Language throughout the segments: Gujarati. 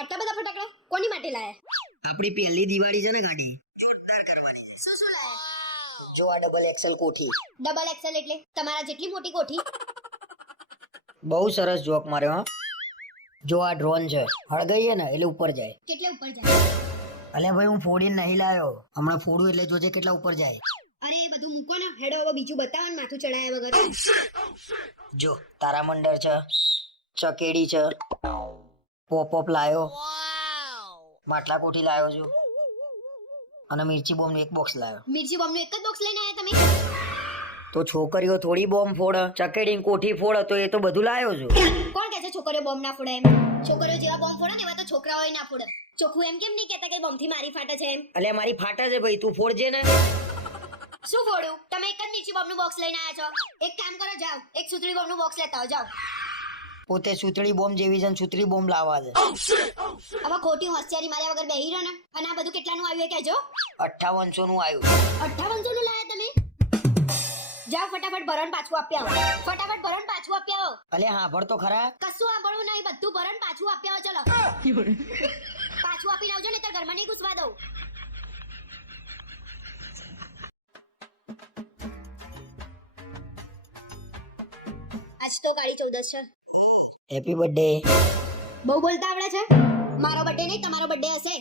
આટલા બધા ફટાકડા કોની માટે લાયા? આપણી પહેલી દિવાળી છે ને ગાડી જોરદાર કરવાની છે. શું શું લાયા? જો આ ડબલ એક્સેલ કોઠી. ડબલ એક્સેલ એટલે તમારા જેટલી મોટી કોઠી? બહુ સરસ જોક માર્યો હા. જો આ ડ્રોન છે, હળગાઈએ ને એટલે ઉપર જાય. કેટલે ઉપર જાય? અલે ભાઈ હું ફોડીને નહીં લાયો, હમણાં ફોડું એટલે જોજે કેટલા ઉપર જાય. અરે એ બધું મૂકો ને, હેડો હવે બીજું બતાવો ને માથું ચડાયા વગર. જો તારામંડળ છે, ચકેડી છે, પોપ લાયો, માટલા કોઠી લાયો છું અને મિર્ચી બોમ્બ એક બોક્સ લાયો. મિર્ચી બોમ્બનું એક જ બોક્સ લઈને આયા તમે? તો છોકરીઓ થોડી બોમ્બ ફોડે, ચકેડી કોઠી ફોડે તો એ તો બધું લાયો છું. કોણ કહે છે છોકરીઓ બોમ્બ ના ફોડે એમ? છોકરીઓ જેવા બોમ્બ ફોડે ને એવા તો છોકરાઓય ના ફોડે. ચોખ્ખું એમ કેમ નહીં કહેતા કે બોમ્બથી મારી ફાટે છે એમ? અલે મારી ફાટા છે ભાઈ, તું ફોડજે ને. શું ફોડ્યું? તમે એક જ મિર્ચી બોમ્બનું બોક્સ લઈને આયા છો. એક કામ કરો, જાઓ એક સુતળી બોમ્બનું બોક્સ લેતા આવો, જાઓ. પોતે સુતળી બોમ્બ જેવી છે ને સુતળી બોમ્બ લાવવા છે. હવે ખોટી હોશિયારી માર્યા વગર બેહી રહો ને. અને આ બધું કેટલાનું આવ્યું એ કહેજો. 5800 નું આવ્યું. 5800 નું લાયા તમે? જાઓ ફટાફટ ભરણ પાછું આપી આવો. ફટાફટ ભરણ પાછું આપી આવો. અલે હાંભળ તો ખરા. કશું સાંભળવું નહીં, બધું ભરણ પાછું આપી આવો. ચલો પાછું આપીને આવજો ને, તો ઘરમાં નહીં ઘૂસવા દઉં. આજ તો કાળી ચૌદશ છે. Happy birthday. બહુ બોલતા આવડે છે? મારો બર્થડે નહીં, તમારો બર્થડે હશે.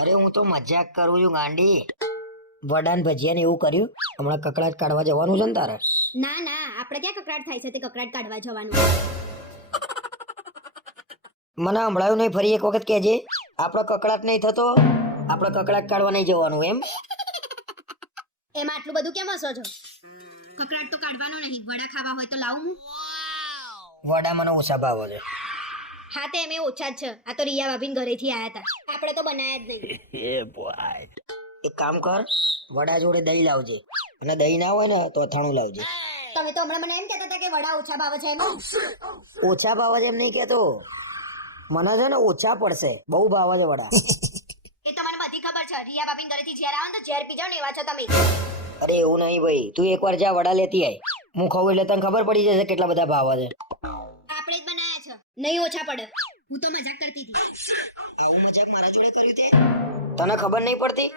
અરે હું તો મજાક કરું છું ગાંડી. વડાન ભજીયા ને એવું કર્યું, હમણાં કકડાટ કાઢવા જવાનું છે ને તારે? ના ના, આપણે ક્યાં કકડાટ થાય છે તે કકડાટ કાઢવા જવાનું. મને સંભળાયું નહીં, ફરી એક વખત કહેજે. આપણો કકડાટ નહીં થતો, આપણે કકડાટ કાઢવા નહીં જવાનું એમ? એમાં આટલું બધું કેમ હસો છો? કકડાટ તો કાઢવાનો નહીં, વડા ખાવા હોય તો લાવું હું. વડા મને ઓછા ભાવે છે. હા તે એમે ઓછા જ છે. આ તો રિયા ભાભીન ઘરેથી આયા હતા, આપણે તો બનાયા જ નહીં. એક કામ કર, વડા જોડે દહીં લાવજે, અને દહીં ના હોય ને તો અથાણું લાવજે. તમે તો હમણાં મને એમ કહેતા હતા કે વડા ઓછા ભાવે છે એમ. ઓછા ભાવે છે એમ નહીં કહેતો, મને છે ને ઓછા પડશે, બહુ ભાવે છે વડા. એ તો મને બધી ખબર છે. રિયા ભાભીન ઘરેથી ઝેર આવે ને તો ઝેર પી જાવ ને એવા છો તમે. અરે એવું નહીં ભાઈ, તું એકવાર જા વડા લેતી આય, હું ખાઉં એટલે તને ખબર પડી જશે કેટલા બધા ભાવે છે. આપણે જ બનાયા છે, નહીં ઓછા પડે. હું તો મજાક કરતી હતી. આવું મજાક મારા જોડે કર્યું તે? તને ખબર નહીં પડતી?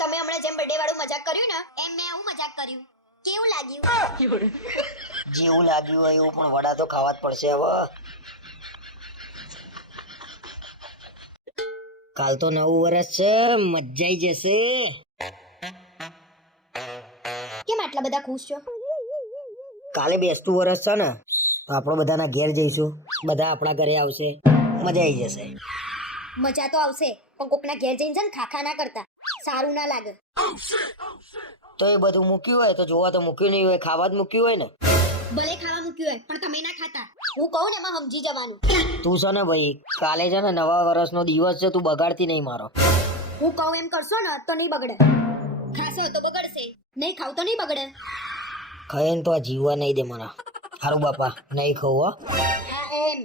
તમે હમણાં જેમ બર્થડે વાળું મજાક કર્યું ને એમ મેં આવું મજાક કર્યું. કેવું લાગ્યું? જેવું લાગ્યું હોય એવું, પણ વડા તો ખાવા જ પડશે હવે. કાલ તો નવું વર્ષ છે, મજા આવી જશે. કેમ આટલા બધા ખુશ છો? કાલે બેસતું વર્ષ છે ને, તો આપણે બધાના ઘેર જઈશું, બધા આપણા ઘરે આવશે, મજા આવી જશે. મજા તો આવશે, પણ કોકના ઘેર જઈને છે ને ખાખા ના કરતા, સારું ના લાગે. તો એ બધું મૂક્યું હોય તો જોવા તો મૂક્યું નહીં હોય, ખાવા જ મૂક્યું હોય ને. ભલે ખાવા મૂક્યું હોય પણ તમે ના ખાતા. હું કહું ને એમાં સમજી જવાનું. તું છે ને ભાઈ, કાલે છે ને નવા વર્ષનો દિવસ છે, તું બગાડતી નહીં મારો. હું કહું એમ કરશો ને તો નહીં બગડે. ખાશો તો બગડશે, નહીં ખાવ તો નહીં બગડે. ખાઈને તો આ જીવવા નહીં દે મને. હારું બાપા, નહીં ખાવું હો. હા એમ.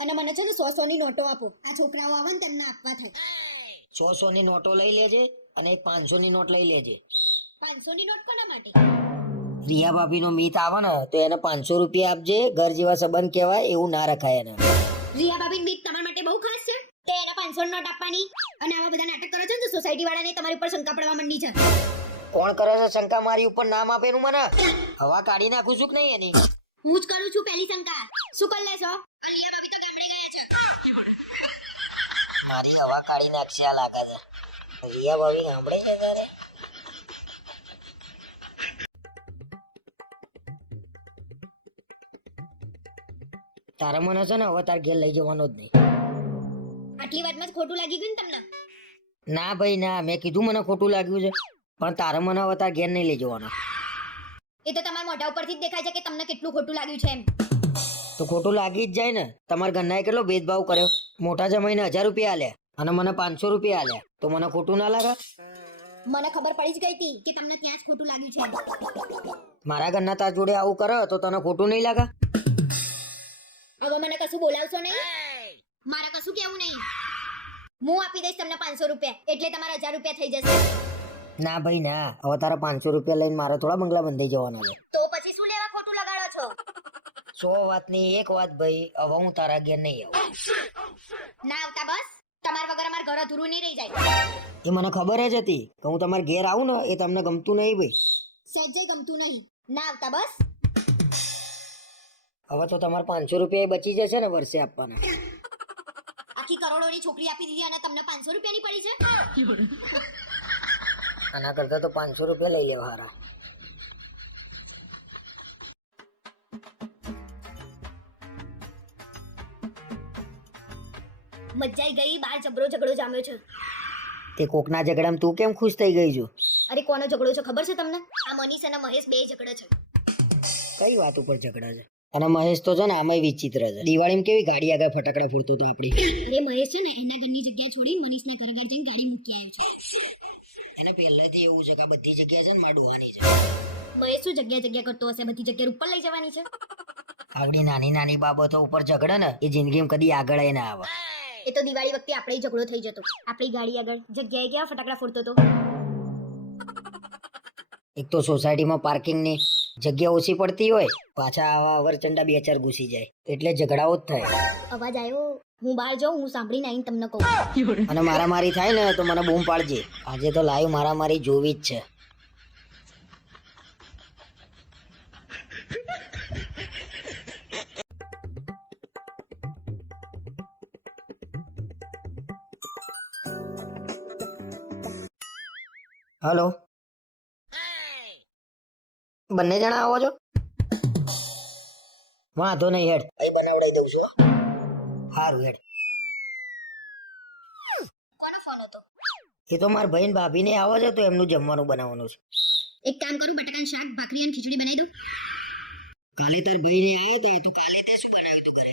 અને મને છે ને 100 ની નોટો આપો. આ છોકરાઓ આવે ને તેમને આપવા થાય. 100 ની નોટો લઈ લેજે અને એક 500 ની નોટ લઈ લેજે. 500 ની નોટ કોના માટે? રિયા ભાભી નો મીત આવે ને તો એને 500 રૂપિયા આપજે, ઘર જેવા સંબંધ કહેવાય એવું ના રખાય એને. રિયા ભાભી મીત તમારા માટે બહુ ખાસ છે તો એને 500 ની નોટ આપવાની. અને આવા બધા નાટક કરો છો ને તો સોસાયટી વાળાને તમારી ઉપર શંકા પડવા માંડી છે. કોણ કરે છે શંકા મારી ઉપર? નામ આપેનું મને હવા કાઢી નાખું છું કે નહીં એની? હું જ કરું છું પહેલી શંકા. શું કરી લેશો? મારી હવા કાઢી નાખશે આ લાગે છે. રિયા ભાભી સાંભળે છે તારે? તારે મને છે ને હવે તાર ઘેર લઈ જવાનો જ નહીં. આટલી વાતમાં જ ખોટું લાગી ગયું ને તમને? ના ભાઈ ના, મેં કીધું મને ખોટું લાગ્યું છે, પણ તારે મને હવે તાર ઘેર નહીં લઈ જવાનો. એ તો તમારા મોઢા ઉપરથી જ દેખાય છે કે તમને કેટલું ખોટું લાગ્યું છે એમ. તો ખોટું લાગી જ જાય ને. તમારા ઘરનાએ કેટલો ભેદભાવ કર્યો. મોટા જમાઈને 1000 રૂપિયા આલ્યા અને મને 500 રૂપિયા આલ્યા, તો મને ખોટું ના લાગે? મને ખબર પડી જ ગઈ હતી કે તમને ત્યાં જ ખોટું લાગ્યું છે. મારા ઘરના તાર જોડે આવું કરે તો તને ખોટું નહીં લાગે? હવે મને કશું બોલાવશો નહીં. મારે કશું કેવું નહીં. હું આપી દઈશ તમને 500 રૂપિયા, એટલે તમારા 1000 રૂપિયા થઈ જશે. ના ભાઈ ના, હવે તારા 500 રૂપિયા લઈને મારે થોડા બંગલા બંધાઈ જવાના છે. તો પછી શું લેવા ખોટું લગાડો છો? 100 વાતની એક વાત ભાઈ, હવે હું તારા ઘેર નહીં આવું. ના આવતા બસ. તમાર વગર અમાર ઘર અધૂરું નહીં રહી જાય. એ મને ખબર જ હતી કે હું તમારા ઘેર આવું ને એ તમને ગમતું નહીં ભાઈ. સજ્જે ગમતું નહીં. ના આવતા બસ. હવે તો તમારે 500 રૂપિયા બચી જશે ને વર્ષે આપવાના. આખી કરોડોની છોકરી આપી દીધી અને તમને 500 રૂપિયાની પડી છે. આના કરતા તો 500 રૂપિયા લઈ લેવા હારા. મજાઈ ગઈ. બાર જબરો ઝઘડો જામ્યો છે. તે કોકના ઝઘડામાં તું કેમ ખુશ થઈ ગઈ છું? અરે કોનો ઝઘડો છે ખબર છે તમને? આ મનીષ અને મહેશ બે ઝઘડે છે. કઈ વાત ઉપર ઝઘડા છે? અને મહેશ તો છે ને આમાંય વિચિત્ર છે. દિવાળીમાં કેવી ગાડી આગળ ફટાકડા ફૂટતો હતો આપણી. અરે મહેશ છે ને એના ઘરની જગ્યા છોડી મનીષના ઘર આગળ જઈને ગાડી મૂકી આવ્યો છે. એને પહેલેથી એવું છે કે આ બધી જગ્યા છે ને માં ડોવાની છે. મહેશ શું જગ્યા કરતો હશે? બધી જગ્યા ઉપર લઈ જવાની છે. આવડી નાની નાની બાબતો ઉપર ઝઘડે ને એ જિંદગીમાં કદી આગળ ના આવે. એ તો દિવાળી વખતે આપણે ઝઘડો થઈ જતો. આપણી ગાડી આગળ જગ્યાએ કેવા ફટાકડા ફોડતો હતો. એક તો સોસાયટીમાં પાર્કિંગની જગ્યા ઓછી પડતી હોય, પાછા આવા અવરચંડા 2-4 ઘૂસી જાય એટલે ઝઘડાઓ જ થાય. અવાજ આવ્યો. હું બહાર જાઉં, હું સાંભળીને આવીને તમને કહું. અને મારામારી થાય ને તો મને બૂમ પાડજે. આજે તો લાઈવ મારામારી જોવી જ છે. હલો, બંને જણા આવો છો? વાંધો નહીં, હેડ અહીં બનાવડાવી દઉં છું. સારું, હેડ. કોનો ફોન હતો? એ તો મારા ભાઈ ને ભાભી ને આવો છે તો એમનું જમવાનું બનાવવાનું છે. એક કામ કરું, બટાકાનું શાક, ભાખરી અને ખીચડી બનાવી દઉં. કાલે તાર ભાઈ ને આવ્યો તો કાલે તે શું બનાવ્યું તું ઘરે?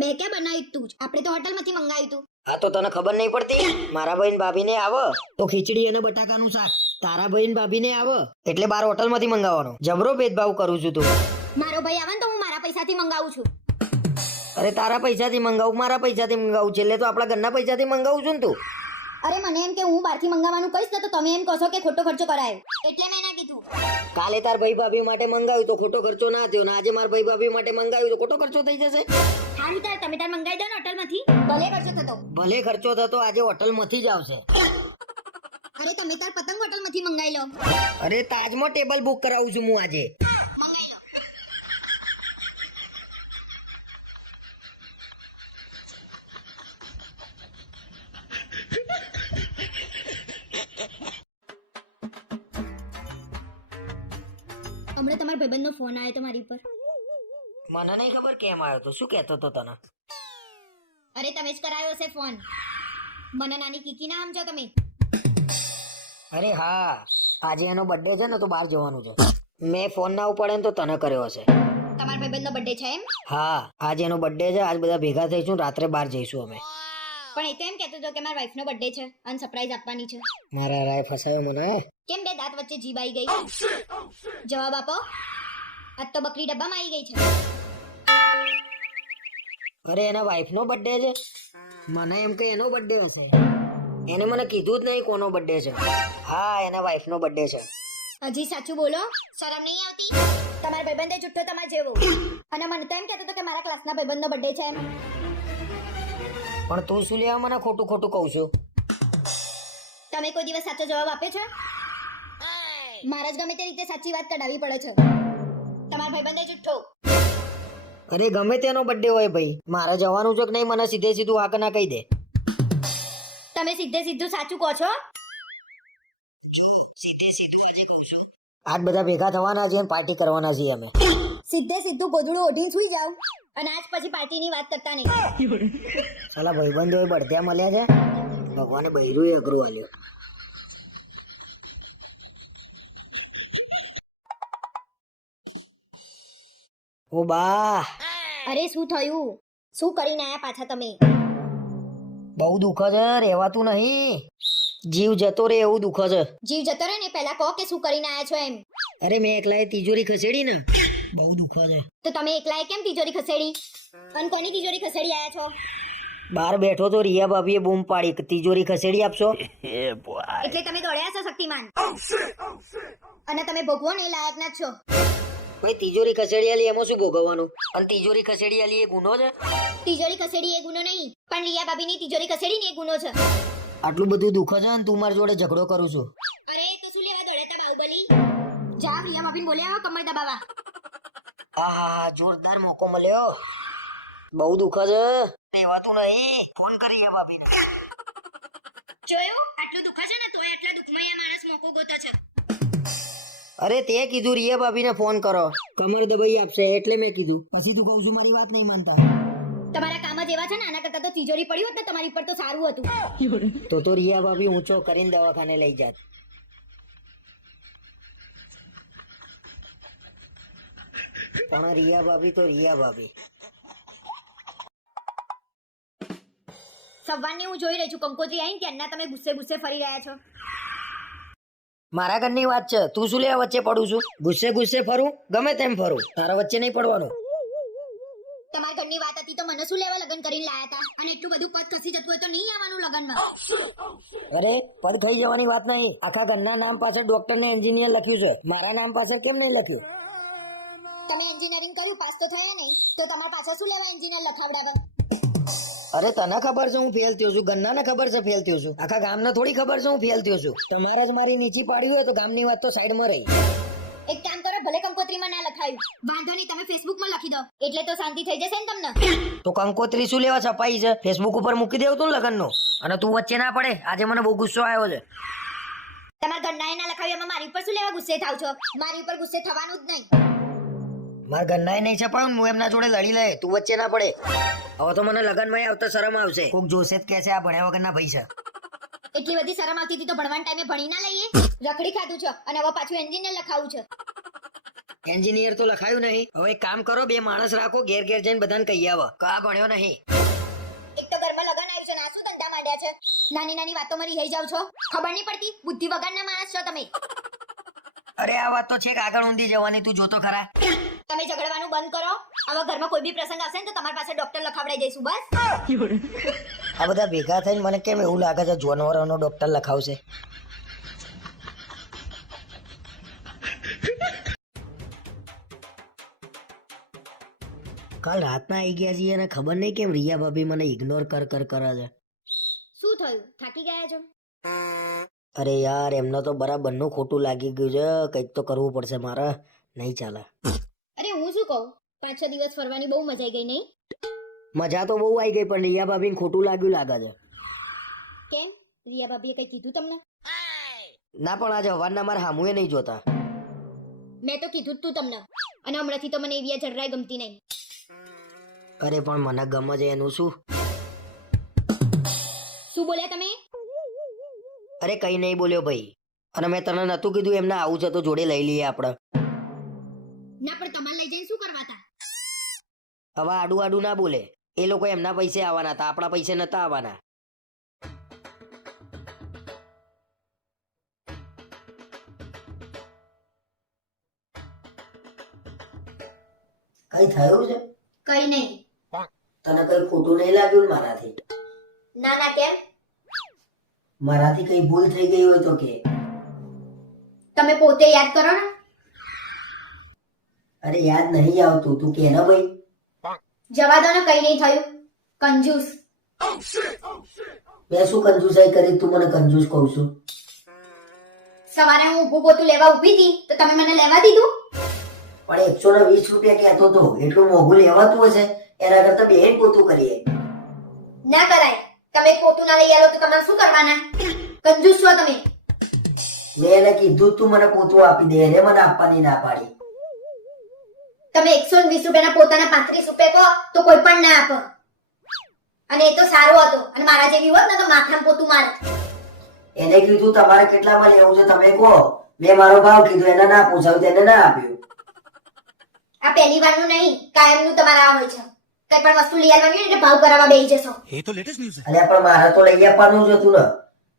મેં ક્યાં બનાવ્યું તું? આપણે તો હોટલમાંથી મંગાવ્યું તું. હા તો તને ખબર નહીં પડતી? મારા ભાઈ ને ભાભી ને આવો તો ખીચડી અને બટાકાનું શાક, તારા ભાઈ ને ભાભી ને આવો એટલે બાર હોટલ માંથી મંગાવવાનો. જબરો ભેદભાવ કરું છું તું. મારો ભાઈ આવે ને તો હું મારા પૈસાથી મંગાવું છું. અરે તારા પૈસાથી મંગાવું, મારા પૈસાથી મંગાવું છે એટલે તો આપણા ઘરના પૈસાથી મંગાવું છું ને તું. અરે મને એમ કે હું બહારથી મંગાવવાનું કહીશ ને તો તમે એમ કહો કે ખોટો ખર્ચો કરાયો, એટલે મેં ના કીધું. કાલે તાર ભાઈ ભાભી માટે મંગાવ્યું તો ખોટો ખર્ચો ના થયો, ને આજે મારા ભાઈ ભાભી માટે મંગાવ્યું તો ખોટો ખર્ચો થઈ જશે. હારું તાર તમે તાર મંગાવી દો ને હોટલમાંથી. ભલે ખર્ચો થતો. ભલે ખર્ચો થતો આજે હોટલમાંથી જ આવશે. અરે તમે તાર પતંગ હોટલમાંથી મંગાવી લો. અરે તાજમાં ટેબલ બુક કરાવું છું હું આજે. મંગાવી લો. હમણાં તમારા ભાઈબંધનો ફોન આવ્યો તમારી ઉપર. મને નહીં ખબર કેમ આવ્યો તો, શું કહેતો તો તને? અરે તમે જ કરાયો હશે ફોન. મને નાની કીકી ના સમજો તમે. અરે હા, આજે એનો બર્થડે છે ને તો બહાર જવાનું છે. મેં ફોન ના ઉપાડે ને તો તને કર્યો હશે. તમારા ભાઈબંધનો બર્થડે છે એમ? હા, આજે એનો બર્થડે છે, આજ બધા ભેગા થઈશું, રાત્રે બહાર જઈશું અમે. પણ એ તો એમ કહેતો હતો કે મારા વાઈફનો બર્થડે છે અને સરપ્રાઈઝ આપવાની છે. મારા રાય ફસાયો મને. કેમ બે દાંત વચ્ચે જીભ આવી ગઈ? જવાબ આપો. આજ તો બકરી ડબ્બામાં આવી ગઈ છે. અરે એના વાઈફનો બર્થડે છે? મને એમ કે એનો બર્થડે હશે. એને મને કીધું જ નહીં કોનો બર્થડે છે. હા, એના વાઈફનો બર્થડે છે. હજી સાચું બોલો, શરમ નહીં આવતી? તમારા ભાઈબંધે જુઠ્ઠો તમાર જેવો. અને મને તો એમ કહેતો હતો કે મારા ક્લાસના ભાઈબંધનો બર્થડે છે એમ. પણ તું શું લેવા મને ખોટું ખોટું કહું છું? તમે કોઈ દિવસ સાચો જવાબ આપ્યો છે? મારે જ ગમે તે રીતે સાચી વાત કઢાવવી પડે છે. તમારા ભાઈબંધે જુઠ્ઠો. અરે ગમે તેનો બર્થડે હોય ભાઈ, મારે જવાનું છે કે નહીં મને સીધે સીધું હા કે ના કહી દે. તમે સીધે સીધું સાચું કહો છો? આજ બધા ભેગા થવાના છે અને પાર્ટી કરવાના છીએ અમે. સીધે સીધું ગોદડું ઓઢીને સુઈ જાવ અને આજ પછી પાર્ટીની વાત કરતા નહીં. સાલા ભાઈબંધો બળદ્યા મળ્યા છે, ભગવાને બૈરું અઘરું આલ્યો. ઓ બા, અરે શું થયું? શું કરીને આયા પાછા તમે? બહુ દુઃખ છે, રહેવાતું નહીં. જીવ જતો રે એવું દુઃખ છે. જીવ જતો રહે ને પહેલા કહો કે શું કરીને આયા છો એમ. અરે મેં એકલાએ તિજોરી ખસેડી ને, બહુ દુઃખ છે. તો તમે એકલાએ કેમ તિજોરી ખસેડી? અને કોની તિજોરી ખસેડી આયા છો? બહાર બેઠો તો રિયા ભાભીએ બૂમ પાડી કે તિજોરી ખસેડી આપશો. એટલે તમે દોડ્યા છો શક્તિમાન. અને તમે ભોગવો ને એ લાયક ના જ છો. ભાઈ તિજોરી ખસેડી આલી એમાં શું ભોગવવાનું? અને તિજોરી ખસેડી આલી એ ગુનો છે? તિજોરી ખસેડી એ ગુનો નહીં, પણ રિયા ભાભીની તિજોરી ખસેડી ને એ ગુનો છે. આટલું બધું દુઃખ છે અને તું મારી જોડે ઝઘડો કરું છું. અરે તો શું લેવા દોડ્યા તા બાહુબલી? જા રિયા ભાભીને બોલ્યા આવો કમર દબાવા. આહા જોરદાર મોકો મળ્યો. બહુ દુઃખ છે. દેવાતું નહીં. ફોન કરી રિયા ભાભીને. જોયું આટલું દુઃખ છે ને તોય આટલા દુઃખમાં આ માણસ મોકો ગોતો છે. અરે તે કીધું રિયા ભાભીને ફોન કરો, કમર દબાઈ આપશે એટલે મેં કીધું. પછી તું કહું છું મારી વાત નહીં માનતા. તમારા કામ જ એવા છે ને, આના કરતા તો તિજોરી પડી હોત ને તમારી પર તો સારું હતું. તો રિયા ભાભી ઊંચો કરીને દવાખાને લઈ જાત. પણ રિયા ભાભી તો રિયા ભાભી. સવારની હું જોઈ રહી છું કંકોત્રી આવીને ત્યારના તમે ગુસ્સે ગુસ્સે ફરી રહ્યા છો. મારા ઘરની વાત છે, તું શું લેવા વચ્ચે પડું છું? ગુસ્સે ગુસ્સે ફરું, ગમે તેમ ફરું, તારા વચ્ચે નહીં પડવાનું. તમારા ઘરની વાત હતી તો મને શું લેવા લગ્ન કરીને લાયા હતા? અને એટલું બધું પદ ખસી જતું હોય તો નહીં આવવાનું લગ્નમાં. અરે પદ ખાઈ જવાની વાત નહીં. આખા ઘરના નામ પાછળ ડોક્ટર ને એન્જિનિયર લખ્યું છે, મારા નામ પાછળ કેમ નહીં લખ્યું? તમે એન્જિનિયરિંગ કર્યું, પાસ તો થયા નહીં, તો તમારા પાછળ શું લેવા એન્જિનિયર લખાવડાવે? અરે તને ખબર છે હું ફેલ થયો છું, ગન્નાને ખબર છે ફેલ થયો છું, આખા ગામને થોડી ખબર છે હું ફેલ થયો છું. તમારે જ મારી નીચી પાડી હોય તો ગામની વાત તો સાઈડમાં રહી. એક કામ કરો, ભલે કંકોત્રીમાં ના લખાયું, વાંધો નહીં, તમે ફેસબુકમાં લખી દો એટલે તો શાંતિ થઈ જશે ને તમને. તો કંકોત્રી શું લેવા છપાઈ છે? ફેસબુક ઉપર મૂકી દેવું તું લગનનું. અને તું વચ્ચે ના પડે. આજે મને બહુ ગુસ્સો આવ્યો છે. તમારા ઘરનાએ ના લખાવ્યું એમાં મારી ઉપર શું લેવા ગુસ્સે થાવ છો? મારી ઉપર ગુસ્સે થવાનું જ નહીં. મારા ઘરનાએ નહીં છપાયું, હું એમના જોડે લડી લે, તું વચ્ચે ના પડે. હવે તો મને લગનમાં આવતા શરમ આવશે. કોક જોશે જ કહેશે આ ભણ્યા વગરના ભાઈ છે. એટલી બધી શરમ આવતી હતી તો ભણવાના ટાઈમે ભણી ના લઈએ? રખડી ખાધું છે અને હવે પાછું એન્જિનિયર લખાવું છે. એન્જિનિયર તો લખાયું નહીં. હવે એક કામ કરો, બે માણસ રાખો, ઘેર ઘેર જઈને બધાને કહી આવો કા ભણ્યો નહીં. એક તો ઘરમાં લગન આવ્યું છે ને આ શું ધંધા માંડ્યા છે? નાની નાની વાતોમાં રહી જાવ છો, ખબર નહીં પડતી? બુદ્ધિ વગરના માણસ છો તમે. અરે આ વાત તો છે કે આગળ ઊંધી જવાની, તું જોતો ખરા. તમે ઝઘડવાનું બંધ કરો. હવે ઘરમાં કોઈ બી પ્રસંગ આવશે ને તો તમારી પાસે ડોક્ટર લખાવડાઈ દઈશું બસ. આ બધા ભેગા થઈને મને કેમ એવું લાગે છે જાનવરોનો ડોક્ટર લખાવશે. કાલ રાતના આવી ગયા છીએ અને ખબર નહીં કેમ રિયા ભાભી મને ઇગ્નોર કરે છે. શું થયું? થાકી ગયા છો? અરે યાર એમને તો બરાબરનું ખોટું લાગી ગયું છે. કંઈક તો કરવું પડશે મારે, નહીં ચાલે. અરે હું શું કહું, 5-6 દિવસ ફરવાની બહુ મજા આવી ગઈ નહીં? મજા તો બહુ આવી ગઈ પણ રિયા ભાભીને ખોટું લાગ્યું લાગે છે. કેમ? રિયા ભાભીએ કઈ કીધું તમને? ના પણ આજે હવારના મારા હામુએ નહીં જોતા. મેં તો કીધું જ તું તમને, અને હમણાંથી તો મને એવી જરાય ગમતી નહીં. અરે પણ મને ગમે છે એનું શું? શું બોલ્યા તમે? અરે કઈ નહીં બોલ્યો ભાઈ. અને મેં તને નતું કીધું એમને આવું છે તો જોડે લઈ લઈએ આપણે? ના પણ તમારે લઈ જઈને શું કરવા હતા? હવે આડું આડું ના બોલે. એ લોકો એમના પૈસે આવવાના હતા, આપણા પૈસે નતા આવવાના. કઈ થયું છે? કઈ નહીં. તને કઈ ખોટું નહીં લાગ્યું ને મારાથી? ના ના કેમ? મારાથી કઈ ભૂલ થઈ ગઈ હોય તો કે. તમે પોતે યાદ કરો ને. અરે યાદ નહીં આવતું, તું કે ને ભાઈ. જવા દો ને, કઈ નહીં થયું. કંજૂસ. મેં શું કંજૂસાઈ કરી તું મને કંજૂસ કહું છું? સવારે હું ઊભું પોતું લેવા ઊભી હતી તો તમે મને લેવા દીધું? પણ 120 રૂપિયા કહેતો તો, એટલું મોંઘું લેવાતું હશે? એના કરતા બેન પોતું કરીએ. ના કરાય. તમે પોતું ના લઈ આવો તો તમારે શું કરવાના? કંજૂસ છો તમે. મેં એને કીધું તું મને પોતું આપી દે, એને મને આપવાની ના પાડી. તમે 120 રૂપિયાના પોતાના 35 રૂપિયા કહો તો કોઈ પણ ના આપો. અને એ તો સારો હતો, અને મારા જેવી હોત ને તો માથામાં પોતું મારે. એને કીધું તમારે કેટલામાં લેવું છે તમે કહો. મેં મારો ભાવ કીધું, એને ના પૂછાયું તેને ના આપ્યું. આ પહેલી વારનું નહીં, કાયમનું તમારા આ હોય છે. કઈ પણ વસ્તુ લઈ આવવાની હોય એટલે ભાવ કરાવવા બેસી જશો. એ તો લેટેસ્ટ ન્યૂઝ છે. અલ્યા પણ મારે તો લઈ આપવાનું જ હતું ને.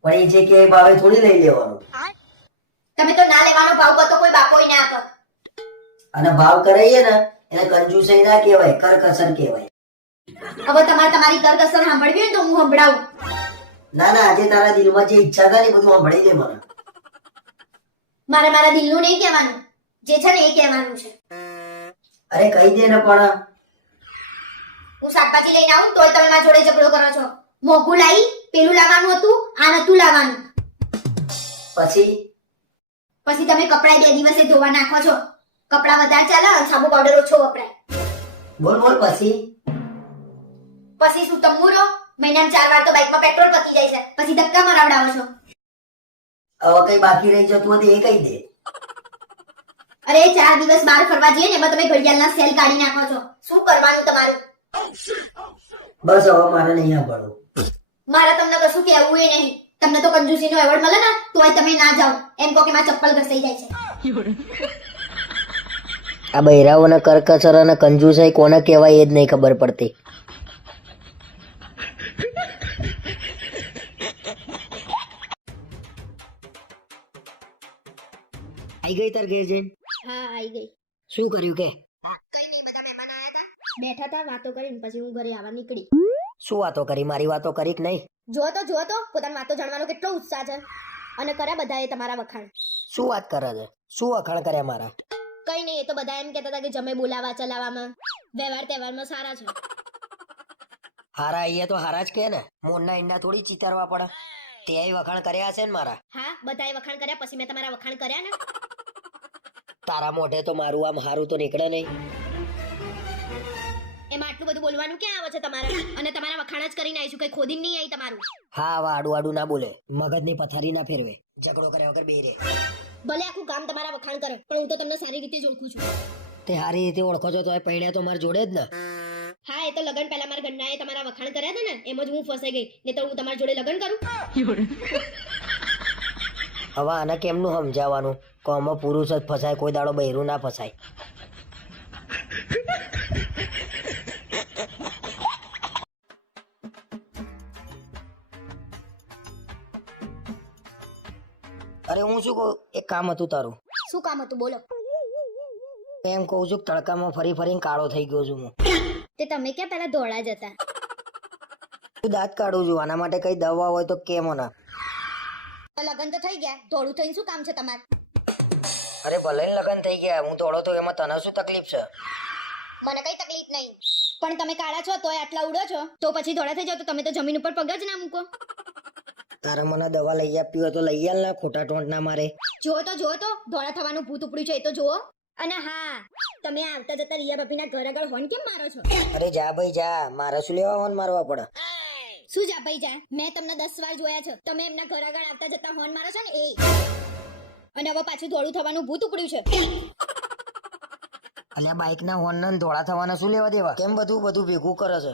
પણ એ જે કે એ ભાવે થોડી લઈ લેવાનું. તમે તો ના લેવાનો ભાવ કહો તો કોઈ બાપોય ના આપો. અને ભાવ કરાઈએ ને એને કંજૂસાઈ ના કહેવાય, કરકસર કહેવાય. હવે તમારે તમારી કરકસર સાંભળવી હોય ને તો હું સંભળાવું. ના ના, આજે તારા દિલમાં જે ઈચ્છા થાય ને બધું સંભળાઈ દે મને. મારે મારા દિલનું નહીં કહેવાનું, જે છે ને એ કહેવાનું છે. અરે કહી દે ને પણ. હું શાકભાજી લઈને આવું તોય તમે મારા જોડે ઝઘડો કરો છો. મોંઘું લાવી પેલું લાવવાનું હતું આ નતું લાવવાનું. પછી પછી તમે કપડાં 2 દિવસે ધોવા નાખો છો. કપડાં વધારે ચાલે અને સાબુ પાવડર ઓછો વપરાય. બોલ બોલ પછી. પછી શું તંબુરો મહિનામાં 4 વાર તો બાઇકમાં પેટ્રોલ પતી જાય છે પછી ધક્કા મરાવડાવો છો. હવે કઈ બાકી રહી જતું હોય તો એ કહી દે. અરે 4 દિવસ બહાર ફરવા જઈએ ને એમાં તમે ઘડિયાળના સેલ કાઢી નાખો છો. શું કરવાનું તમારું? બસ હવે મારે નહીં સાંભળવું. મારે તમને કશું કહેવું એ નહીં. તમને તો કંજૂસીનો એવોર્ડ મળે ને તોય તમે ના જાઓ. એમ કહો કે મારા ચપ્પલ ઘસાઈ જાય છે. આ બૈરાઓને કરકસર અને કંજુસાઈ કોને કહેવાય એ જ નહીં ખબર પડતી. આઈ ગઈ તાર ઘેર જઈને? હા આવી ગઈ. શું કર્યું કે? કઈ નહીં બધા મહેમાન આયા હતા. બેઠા હતા વાતો કરીને પછી હું ઘરે આવવા નીકળી. શું વાતો કરી? મારી વાતો કરી કે નહીં? જો તો પોતાની વાતો જાણવાનો કેટલો ઉત્સાહ છે. અને કર્યા બધાએ તમારા વખાણ. શું વાત કરે છે? શું વખાણ કર્યા મારા? કઈ નહીં એ તો બધા એમ કહેતા હતા કે જમે બોલાવા ચલાવવામાં વ્યવહાર તહેવારમાં સારા છે. હારા અહીંયા તો હારા જ કે ને. મોરના ઈંડા થોડી ચિતારવા પડે. તે વખાણ કર્યા છે ને મારા? હા બધાએ વખાણ કર્યા પછી મેં તમારા વખાણ કર્યા ને. તારા મોઢે તો મારું આમ હારું તો નીકળે નહીં. એમાં આટલું બધું બોલવાનું ક્યાં આવે છે તમારે? અને તમારા વખાણ જ કરીને આવીશું કઈ ખોદીને નહીં આવી તમારું. હા હવે આડું આડું ના બોલે. મગજની પથારી ના ફેરવે. ઝઘડો કર્યા વગર બેહી રહે. ભલે આખું ગામ તમારા વખાણ કરે પણ હું તો તમને સારી રીતે જ ઓળખું છું. તે સારી રીતે ઓળખો છો તો એ પૈણ્યા તો મારી જોડે જ ને. હા એ તો લગન પહેલા મારા ગન્નાએ તમારા વખાણ કર્યા હતા ને એમ જ હું ફસાઈ ગઈ. નહીં તો હું તમારી જોડે લગન કરું. હવે આને કેમનું સમજાવવાનું? કોમાં પુરુષ જ ફસાય કોઈ દાડો બૈરું ના ફસાય. અરે હું શું કહું, એક કામ હતું તારું. શું કામ હતું બોલો. એમ કહું છું કે તડકામાં ફરી ફરીને કાળો થઈ ગયો છું હું. તે તમે ક્યાં પહેલા ધોળા જ હતા. હું દાંત કાઢું છું. આના માટે કઈ દવા હોય તો કે મને. લગન તો થઈ ગયા ધોળું થઈને શું કામ છે તમારે? અરે ભલે ને લગન થઈ ગયા હું ધોળો તો એમાં તને શું તકલીફ છે? મને કઈ તકલીફ નહીં પણ તમે કાળા છો તોય આટલા ઉડો છો તો પછી ધોળા થઈ જાવ તો તમે તો જમીન ઉપર પગ જ ના મૂકો. તારે મને દવા લઈ આપી હોય તો લઈ આલ ને. ખોટા ટોંટ ના મારે. જુઓ તો ધોળા થવાનું ભૂત ઉપડ્યું છે એ તો જુઓ. અને હા તમે આવતા જતા રિયા ભાભીના ઘર આગળ હોર્ન કેમ મારો છો? અરે જા ભાઈ જા. મારે શું લેવા હોન મારવા પડે? શું જા ભાઈ જા? મેં તમને 10 વાર જોયા છે તમે એમના ઘર આગળ આવતા જતા હોર્ન મારો છો ને એ. અને હવે પાછું ધોળું થવાનું ભૂત ઉપડ્યું છે. અલ્યા બાઈક ના હોર્ન ને ધોળા થવાના શું લેવા દેવા? કેમ બધું ભેગું કરે છે?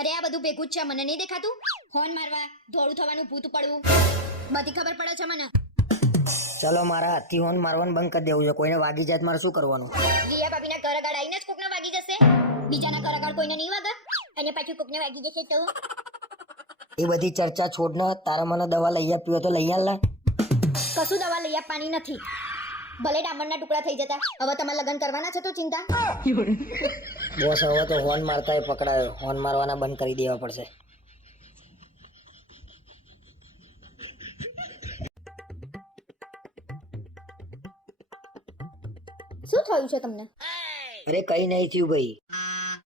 અરે આ બધું ભેગું જ છે મને નહીં દેખાતું? હોર્ન મારવા ધોળું થવાનું ભૂત પડવું બધી ખબર પડે છે મને. ચલો મારા હાથથી હોર્ન મારવાનું બંધ કરી દેવું છે. કોઈને વાગી જાય તો મારે શું કરવાનું? રિયા ભાભીના ઘર આગળ આવીને જ કોકને વાગી જશે. બીજાના ઘર આગળ કોઈને નહીં વાગે અને પાછું કોકને વાગી જશે તો? એ બધી ચર્ચા છોડ ને. તારે મને દવા લઈ આપી હોય તો લઈ આલ ને. કશું દવા લઈ આપવાની નથી. ભલે ડામરના ટુકડા થઈ જતા હવે તમારે લગ્ન કરવાના છે તો ચિંતા. બોસ હવે તો હોર્ન મારતા પકડાયો. હોર્ન મારવાના બંધ કરી દેવા પડશે. શું થયું છે તમને? અરે કઈ નહીં થયું ભાઈ.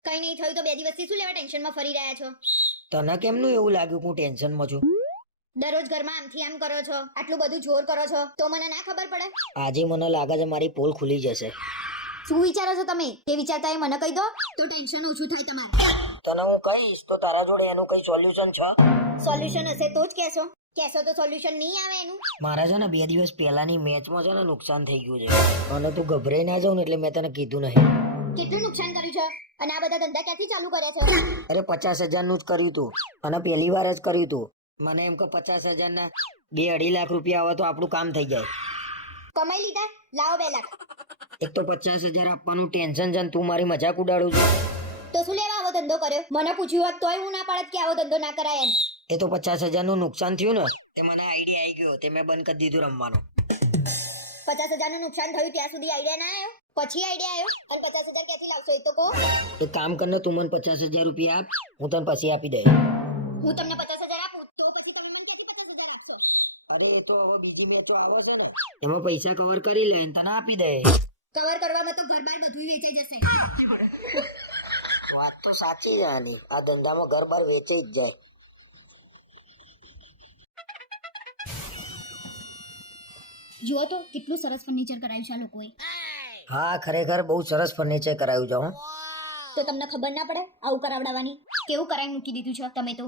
કઈ નહીં થયું તો 2 દિવસથી શું લેવા ટેન્શનમાં ફરી રહ્યા છો? તને કેમનું એવું લાગ્યું કે હું ટેન્શનમાં છું? દરરોજ ઘરમાં આમથી આમ કરો છો આટલું બધું જોર કરો છો તો મને ના ખબર પડે? આજે મને લાગે છે મારી પોલ ખુલી જશે. શું વિચારો છો તમે? તે વિચારતા એ મને કહી દો તો ટેન્શન ઓછું થાય તમારે. તને હું કહીશ તો તારા જોડે એનું કઈ સોલ્યુશન છે? સોલ્યુશન હશે તો જ કહેશો તો સોલ્યુશન નહીં આવે એનું. મારા છે ને 2 દિવસ પહેલાની મેચમાં છે ને નુકસાન થઈ ગયું છે. અને તું ગભરાઈ ના જાવ ને એટલે મેં તને કીધું નહીં. કેટલું નુકસાન કર્યું છે? અને આ બધા ધંધા ક્યાંથી ચાલુ કર્યા છે? અરે 50,000 નું જ કર્યું તું અને પહેલી વાર જ કર્યું તું. મને એમ કે 50,000 ના 2-2.5 લાખ રૂપિયા આવે તો આપણું કામ થઈ જાય. કમાઈ લીધા? લાવો 2 લાખ. એક તો 50,000 આપવાનું ટેન્શન છે ને તું મારી મજાક ઉડાડું છું. તો શું લેવા આવો ધંધો કર્યો? મને પૂછ્યું હોત તોય હું ના પાડત કે આવો ધંધો ના કરાય એમ. એ તો 50,000 નું નુકસાન થયું ને તે મને આઈડિયા આવી ગયો તે મેં બંધ કરી દીધું રમવાનું. 50,000 નું નુકસાન થયું ત્યાં સુધી આઈડિયા ના આવ્યો? પછી આઈડિયા આવ્યો? અને 50,000 ક્યાંથી લાવશો એ તો કહો. એક કામ કરને તું મને 50,000 રૂપિયા આપ હું તને પછી આપી દઈશ. હું તમને 50,000 આપું તો પછી તમે મને ક્યાંથી 50,000 આપશો? અરે એ તો હવે બીજી મેચો આવે છે ને એમાં પૈસા કવર કરી લે તને આપી દે. કવર કરવામાં તો ઘર બાર બધું વેચાઈ જશે. વાત તો સાચી છે આની. આ ધંધામાં ઘર બાર વેચાઈ જ જાય. જુઓ તો કેટલું સરસ ફર્નિચર કરાયું છે આ લોકોએ. હા ખરેખર બહુ સરસ ફર્નિચર કરાયું છે હો. તો તમને ખબર ના પડે આવું કરાવડાવવાની? કેવું કરાવી મૂકી દીધું છે તમે તો.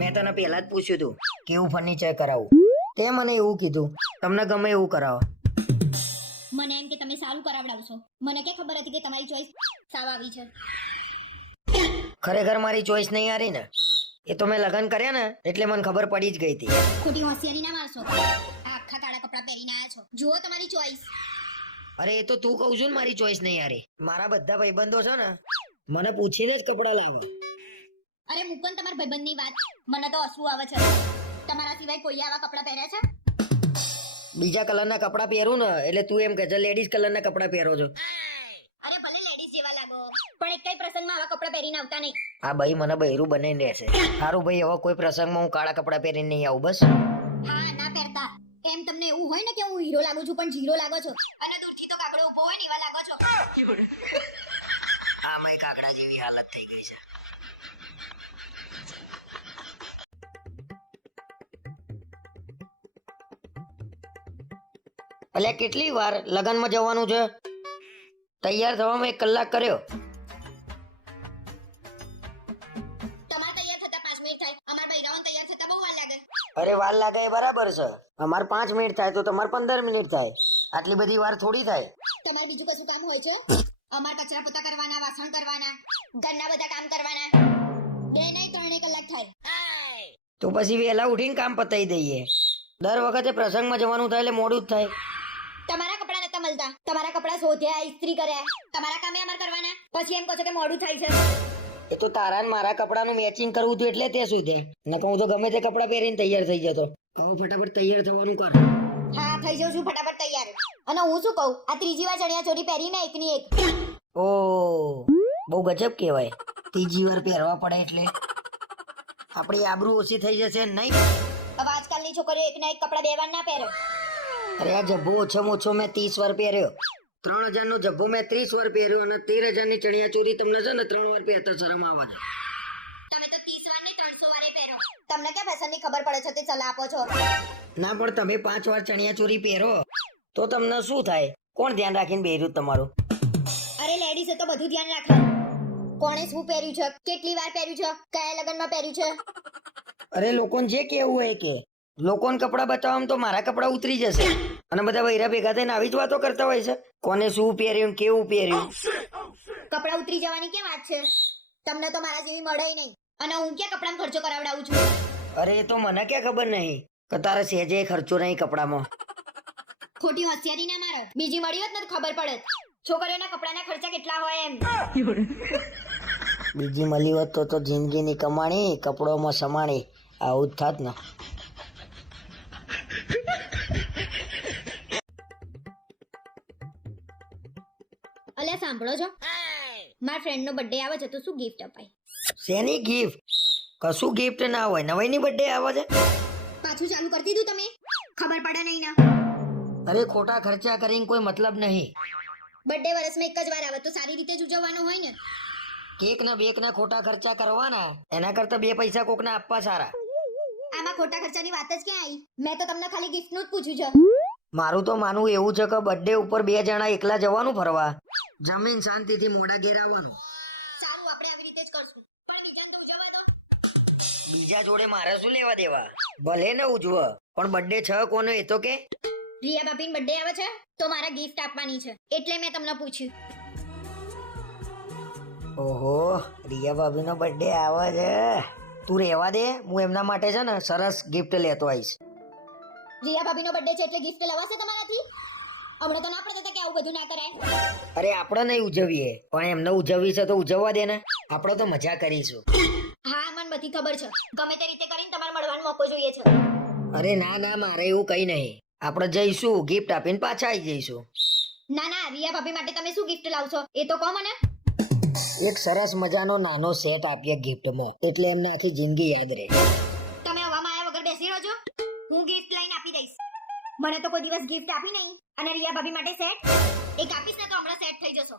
મેં તને પહેલા જ પૂછ્યું હતું કેવું ફર્નિચર કરાવું. તે મને એવું કીધું તમને ગમે એવું કરાવો. મને એમ કે તમે સારું કરાવડાવશો. મને કે ખબર હતી કે તમારી ચોઈસ સાવ આવી છે. ખરેખર મારી ચોઈસ નહીં હારી ને. એ તો મેં લગ્ન કર્યા ને એટલે મને ખબર પડી જ ગઈ હતી. ખોટી હોશિયારી ના મારશો. આ આખા કાળા કપડાં પહેરીને આવ્યા છો. જુઓ તમારી ચોઈસ. અરે એ તો તું કહું છું ને મારી ચોઈસ નહીં હારી. મારા બધા ભાઈબંધો છે ને મને પૂછીને જ કપડાં લાવો. અરે મૂકન તમારા ભાઈબંધની વાત. મને તો હસવું આવે છે. તમારા સિવાય કોઈ આવા કપડાં પહેર્યા છે? બીજા કલરના કપડાં પહેરું ને એટલે તું એમ કે છે લેડીઝ કલરના કપડાં પહેરો છો. અરે ભલે લેડીઝ જેવા લાગો પણ એક કઈ પ્રસંગમાં આવા કપડાં પહેરીને આવતા નહીં. આ ભાઈ મને બૈરું બનાવીને રહેશે. સારું ભાઈ હવે કોઈ પ્રસંગમાં હું કાળા કપડાં પહેરીને નહીં આવું બસ. હા ના પહેરતા. એમ તમને એવું હોય ને કે હું હીરો લાગુ છું પણ જીરો લાગો છો અને દૂરથી તો કાગડો ઊભો હોય ને એવા લાગો છો. આમાંય કાગડા જેવી હાલત થઈ ગઈ છે. અલ્યા કેટલી વાર લગનમાં જવાનું છે? તૈયાર થવામાં 1 કલાક કર્યો. તમારે તૈયાર થતા 5 મિનિટ થાય. અમાર બૈરાઓને તૈયાર થતા બહુ વાર લાગે. અરે વાર લાગે એ બરાબર છે. અમાર 5 મિનિટ થાય તો તમારે 15 મિનિટ થાય. આટલી બધી વાર થોડી થાય. તમારે બીજું કશું કામ હોય છે? અમાર કચરા પોતા કરવાના, વાસણ કરવાના, ઘરના બધા કામ કરવાના. 2 નહીં 3 કલાક થાય. તો પછી વહેલા ઉઠીને કામ પતાઈ દઈએ. દર વખતે પ્રસંગમાં જવાનું થાય એટલે મોડું જ થાય. તમારા કપડા નતા મળતા. તમારા કપડા શોધ્યા, ઇસ્ત્રી કર્યા. તમારા કામે અમાર કરવાના. પછી એમ કહો છો કે મોડું થાય છે. એ તો તારા ને મારા કપડાનું મેચિંગ કરવું હતું એટલે તે શું છે. નકર હું તો ગમે તે કપડાં પહેરીને તૈયાર થઈ જતો. હવે ફટાફટ તૈયાર થવાનું કર. હા થઈ જાઉં છું ફટાફટ તૈયાર. અને હું શું કહું, આ ત્રીજી વાર ચણિયા ચોરી પહેરી મેં એકની એક. ઓ બહુ ગજબ કહેવાય. ત્રીજી વાર પહેરવા પડે એટલે આપણી આબરૂ ઓછી થઈ જશે ને નહીં? હવે આજકાલની છોકરીઓ એકના એક કપડા 2 વાર ના પહેરે. અરે આ જબ્બો ઓછામાં ઓછો મેં 30 વાર પહેર્યો. 3000 નો જબ્બો મેં 30 વાર પહેર્યો અને 13000 ની ચણિયા ચોરી તમને છે ને 3 વાર પહેરતા શરમ આવે છે. તમે તો 30 વાર નહીં 300 વારે પહેરો. તમને ક્યાં ફેશનની ખબર પડે છે તે સલાહ આપો છો? ના પણ તમે 5 વાર ચણિયા ચોરી પહેરો તો તમને શું થાય? કોણ ધ્યાન રાખીને બેર્યું તમારું? અરે લેડીઝે તો બધું ધ્યાન રાખે. કોણે શું પહેર્યું છે, કેટલી વાર પહેર્યું છે, કયા લગ્નમાં પહેર્યું છે. અરે લોકોને જે કેવું હોય કે લોકોને કપડા બતાવવામાં તો મારા કપડા ઉતરી જશે અને બધા વૈરા ભેગા થઈને આવી જ વાતો કરતા હોય છે. કોને શું પહેર્યું કેવું પહેર્યું. કપડા ઉતરી જવાની કેમ વાત છે? તમને તો મારા જેવી મળે નહીં. અને હું ક્યાં કપડામાં ખર્ચો કરાવડાવું છું? અરે એ તો મને ક્યાં ખબર નહીં કે તારે સહેજે ખર્ચો નહીં કપડામાં. ખોટી હોશિયારી ના મારે. બીજી મળી હોત ને તો ખબર પડે છોકરીઓના કપડાના ખર્ચા કેટલા હોય એમ. બીજી મળી હોત તો જિંદગીની કમાણી કપડોમાં સમાણી આવું જ થાત ને. અલ્યા સાંભળો છો, મારા ફ્રેન્ડ નો બર્થડે આવે છે તો શું ગિફ્ટ અપાય? શેની ગિફ્ટ? કશું ગિફ્ટ ના હોય. નવાઈની બર્થડે આવે છે. પાછું ચાલુ કરી દીધું તમે? ખબર પડે નહીં ના. અરે ખોટા ખર્ચા કરીને કોઈ મતલબ નહીં. બર્થડે વર્ષમાં એક જ વાર આવે તો સારી રીતે જ ઉજવવાનો હોય ને. કેક ના બેક ના ખોટા ખર્ચા કરવાના એના કરતા 2 પૈસા કોકને આપવા સારા. આમાં ખોટા ખર્ચાની વાત જ ક્યાં આવી? મેં તો તમને ખાલી ગિફ્ટ નું જ પૂછ્યું છે. મારું તો માનવું એવું છે કે બર્થડે ઉપર 2 જણા એકલા જવાનું ફરવા, જમીન શાંતિથી મોડા ઘેર આવવાનું. સારું આપણે આવી રીતે જ કરશું. બીજા જોડે મારે શું લેવા દેવા? ભલે ને ઉજવ પણ બર્થડે છે કોનો એ તો કે. રિયા ભાભીનો બર્થડે આવે છે તો મારે ગિફ્ટ આપવાની છે એટલે મેં તમને પૂછ્યું. ઓહો રિયા ભાભીનો બર્થડે આવે છે. તું રહેવા દે, હું એમના માટે છે ને સરસ ગિફ્ટ લેતો આવીશ. રિયા ભાભીનો બર્થડે છે એટલે ગિફ્ટ લવાશે તમારાથી? હમણાં તો ના પડતા હતા કે આવું બધું ના કરાય. અરે આપણે નહીં ઉજવીએ પણ એમને ઉજવવી છે તો ઉજવવા દે ને. આપણે તો મજા કરીશું. હા મને બધી ખબર છે. ગમે તે રીતે કરીને તમારે મળવાનો મોકો જોઈએ છે. અરે ના ના મારે એવું કઈ નહીં. આપણે જઈશું ગિફ્ટ આપીને પાછા આવી જઈશું. ના ના રિયા ભાભી માટે તમે શું ગિફ્ટ લાવશો એ તો કહો મને. એક સરસ મજાનો નાનો સેટ આપીએ ગિફ્ટમાં એટલે એમને આખી જિંદગી યાદ રહે. તમે હવામાં આયા વગર બેસી રહેજો. હું ગિફ્ટ લઈને આપી દઈશ. મને તો કોઈ દિવસ ગિફ્ટ આપી નહીં અને રિયા ભાભી માટે સેટ. એ કાપીશ ને તો હમણાં સેટ થઈ જશો.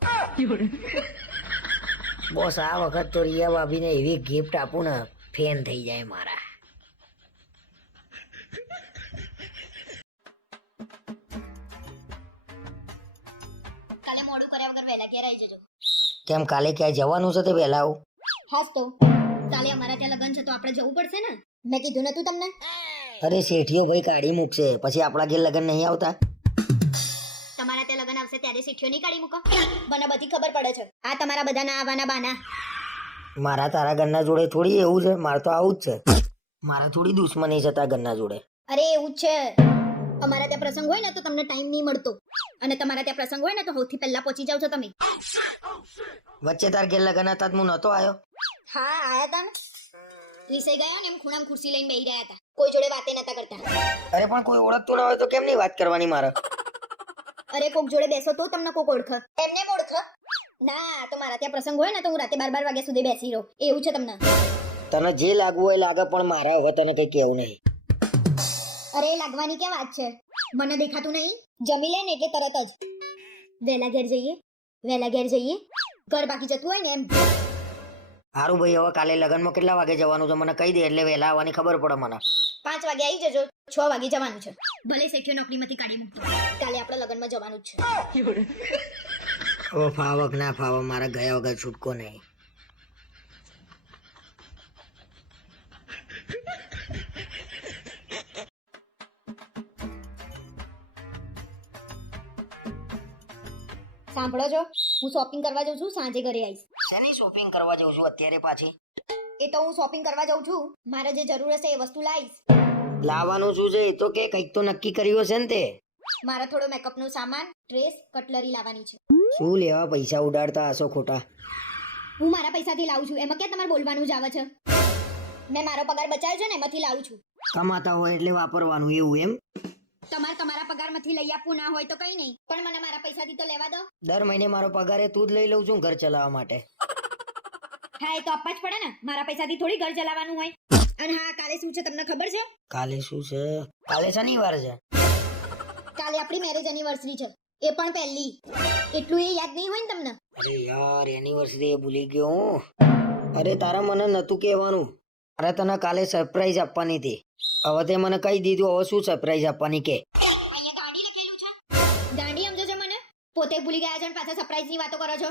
બોસ આ વખત તો રિયા ભાભીને એવી ગિફ્ટ આપું ને ફેન થઈ જાય મારા. કાલે મોડું કર્યા વગર વહેલા ઘેર આવી જજો. કેમ કાલે ક્યાંય જવાનું છે તે વહેલા આવું? હાસ તો કાલે અમારા ત્યાં લગન છે તો આપણે જવું પડશે ને. મેં કીધું નતું તમને? અરે શેઠિયો ભાઈ કાઢી મૂકશે પછી આપણા ઘેર લગન નહીં આવતા. તમારા ત્યાં લગન આવશે ત્યારે સીઠીઓ નહીં કાઢી મૂકો. મને બધી ખબર પડે છે. આ તમારા બધાના આવવાના બાના. મારા તારા ઘરના જોડે થોડી એવું છે, મારે તો આવું જ છે. મારે થોડી દુશ્મની છે તારા ઘરના જોડે. અરે એવું જ છે. અમારા ત્યાં પ્રસંગ હોય ને તો તમને ટાઈમ નહીં મળતો અને તમારા ત્યાં પ્રસંગ હોય ને તો સૌથી પહેલા પહોંચી જાવ છો તમે. વચ્ચે તાર ઘેર લગન હતા તો હું નતો આવ્યો. હા આયા હતા ને. રીસાઈ ગયા ને એમ ખૂણામાં ખુરશી લઈને બેહી રહ્યા હતા. કોઈ જોડે વાતે નતા કરતા. અરે પણ કોઈ ઓળખતું ના હોય તો કેમ નહીં વાત કરવાની મારે? અરે કોક જોડે બેસો તો તમને કોક ઓળખ. એમને ઓળખ ના તો મારા ત્યાં પ્રસંગ હોય ને તો હું રાતે 12 વાગ્યા સુધી બેસી રહું. એવું છે તમને. તને જે લાગવું હોય લાગે પણ મારા હવે તને કઈ કેવું નહીં. અરે લાગવાની ક્યાં વાત છે? મને દેખાતું નહીં. જમી લે ને એટલે તરત જ વહેલા ઘેર જઈએ. વહેલા ઘેર જઈએ. ઘર બાકી જતું હોય ને એમ. સારું ભાઈ હવે કાલે લગનમાં કેટલા વાગે જવાનું છે મને કહી દે એટલે વહેલા આવવાની ખબર પડે મને. 5 વાગે આવી જજો. 6 વાગે જવાનું છે. ભલે શેઠિયો નોકરીમાંથી કાઢી મૂકતો. કાલે આપણે લગનમાં જવાનું જ છે. હવે ફાવક ના ફાવ મારા ગયા વગર છૂટકો નહીં. સાંભળો છો, હું શોપિંગ કરવા જાઉં છું. સાંજે ઘરે આવીશ. શેની શોપિંગ કરવા જઉં છું અત્યારે પાછી? એ તો હું શોપિંગ કરવા જાઉં છું. મારે જે જરૂર હશે એ વસ્તુ લાવીશ. લાવવાનું શું છે એ તો કે કંઈક તો નક્કી કર્યું છે ને તે. મારે થોડો મેકઅપ નો સામાન, ડ્રેસ, કટલરી લાવવાની છે. શું લેવા પૈસા ઉડાડતા હશો ખોટા? હું મારા પૈસાથી લાવું છું. એમાં ક્યાં તમારે બોલવાનું જ આવે છે? મેં મારો પગાર બચાવ્યો છે ને એમાંથી લાવું છું. કમાતા હોય એટલે વાપરવાનું એવું એમ? તમારે તમારા પગારમાંથી લઈ આપવું ના હોય તો કઈ નહીં, પણ મને મારા પૈસાથી તો લેવા દો. દર મહિને મારો પગાર તું જ લઈ લઉં છું ઘર ચલાવવા માટે. હા એ તો આપવા જ પડે ને. મારા પૈસાથી થોડી ઘર ચલાવવાનું હોય. અને હા કાલે શું છે તમને ખબર છે? કાલે શું છે? કાલે શનિવાર છે. કાલે આપણી મેરેજ એનિવર્સરી છે. એ પણ પહેલી. એટલું એ યાદ નહીં હોય ને તમને? અરે યાર એનિવર્સરી ભૂલી ગયો હું. અરે તારા મને નતું કહેવાનું. અરે તને કાલે સરપ્રાઈઝ આપવાની હતી. હવે તે મને કહી દીધું. હવે શું સરપ્રાઈઝ આપવાની કે? અહીંયા ગાડી લખેલું છે. ગાડી સમજો છો મને? પોતે ભૂલી ગયા છો અને પાછા સરપ્રાઈઝ ની વાતો કરો છો.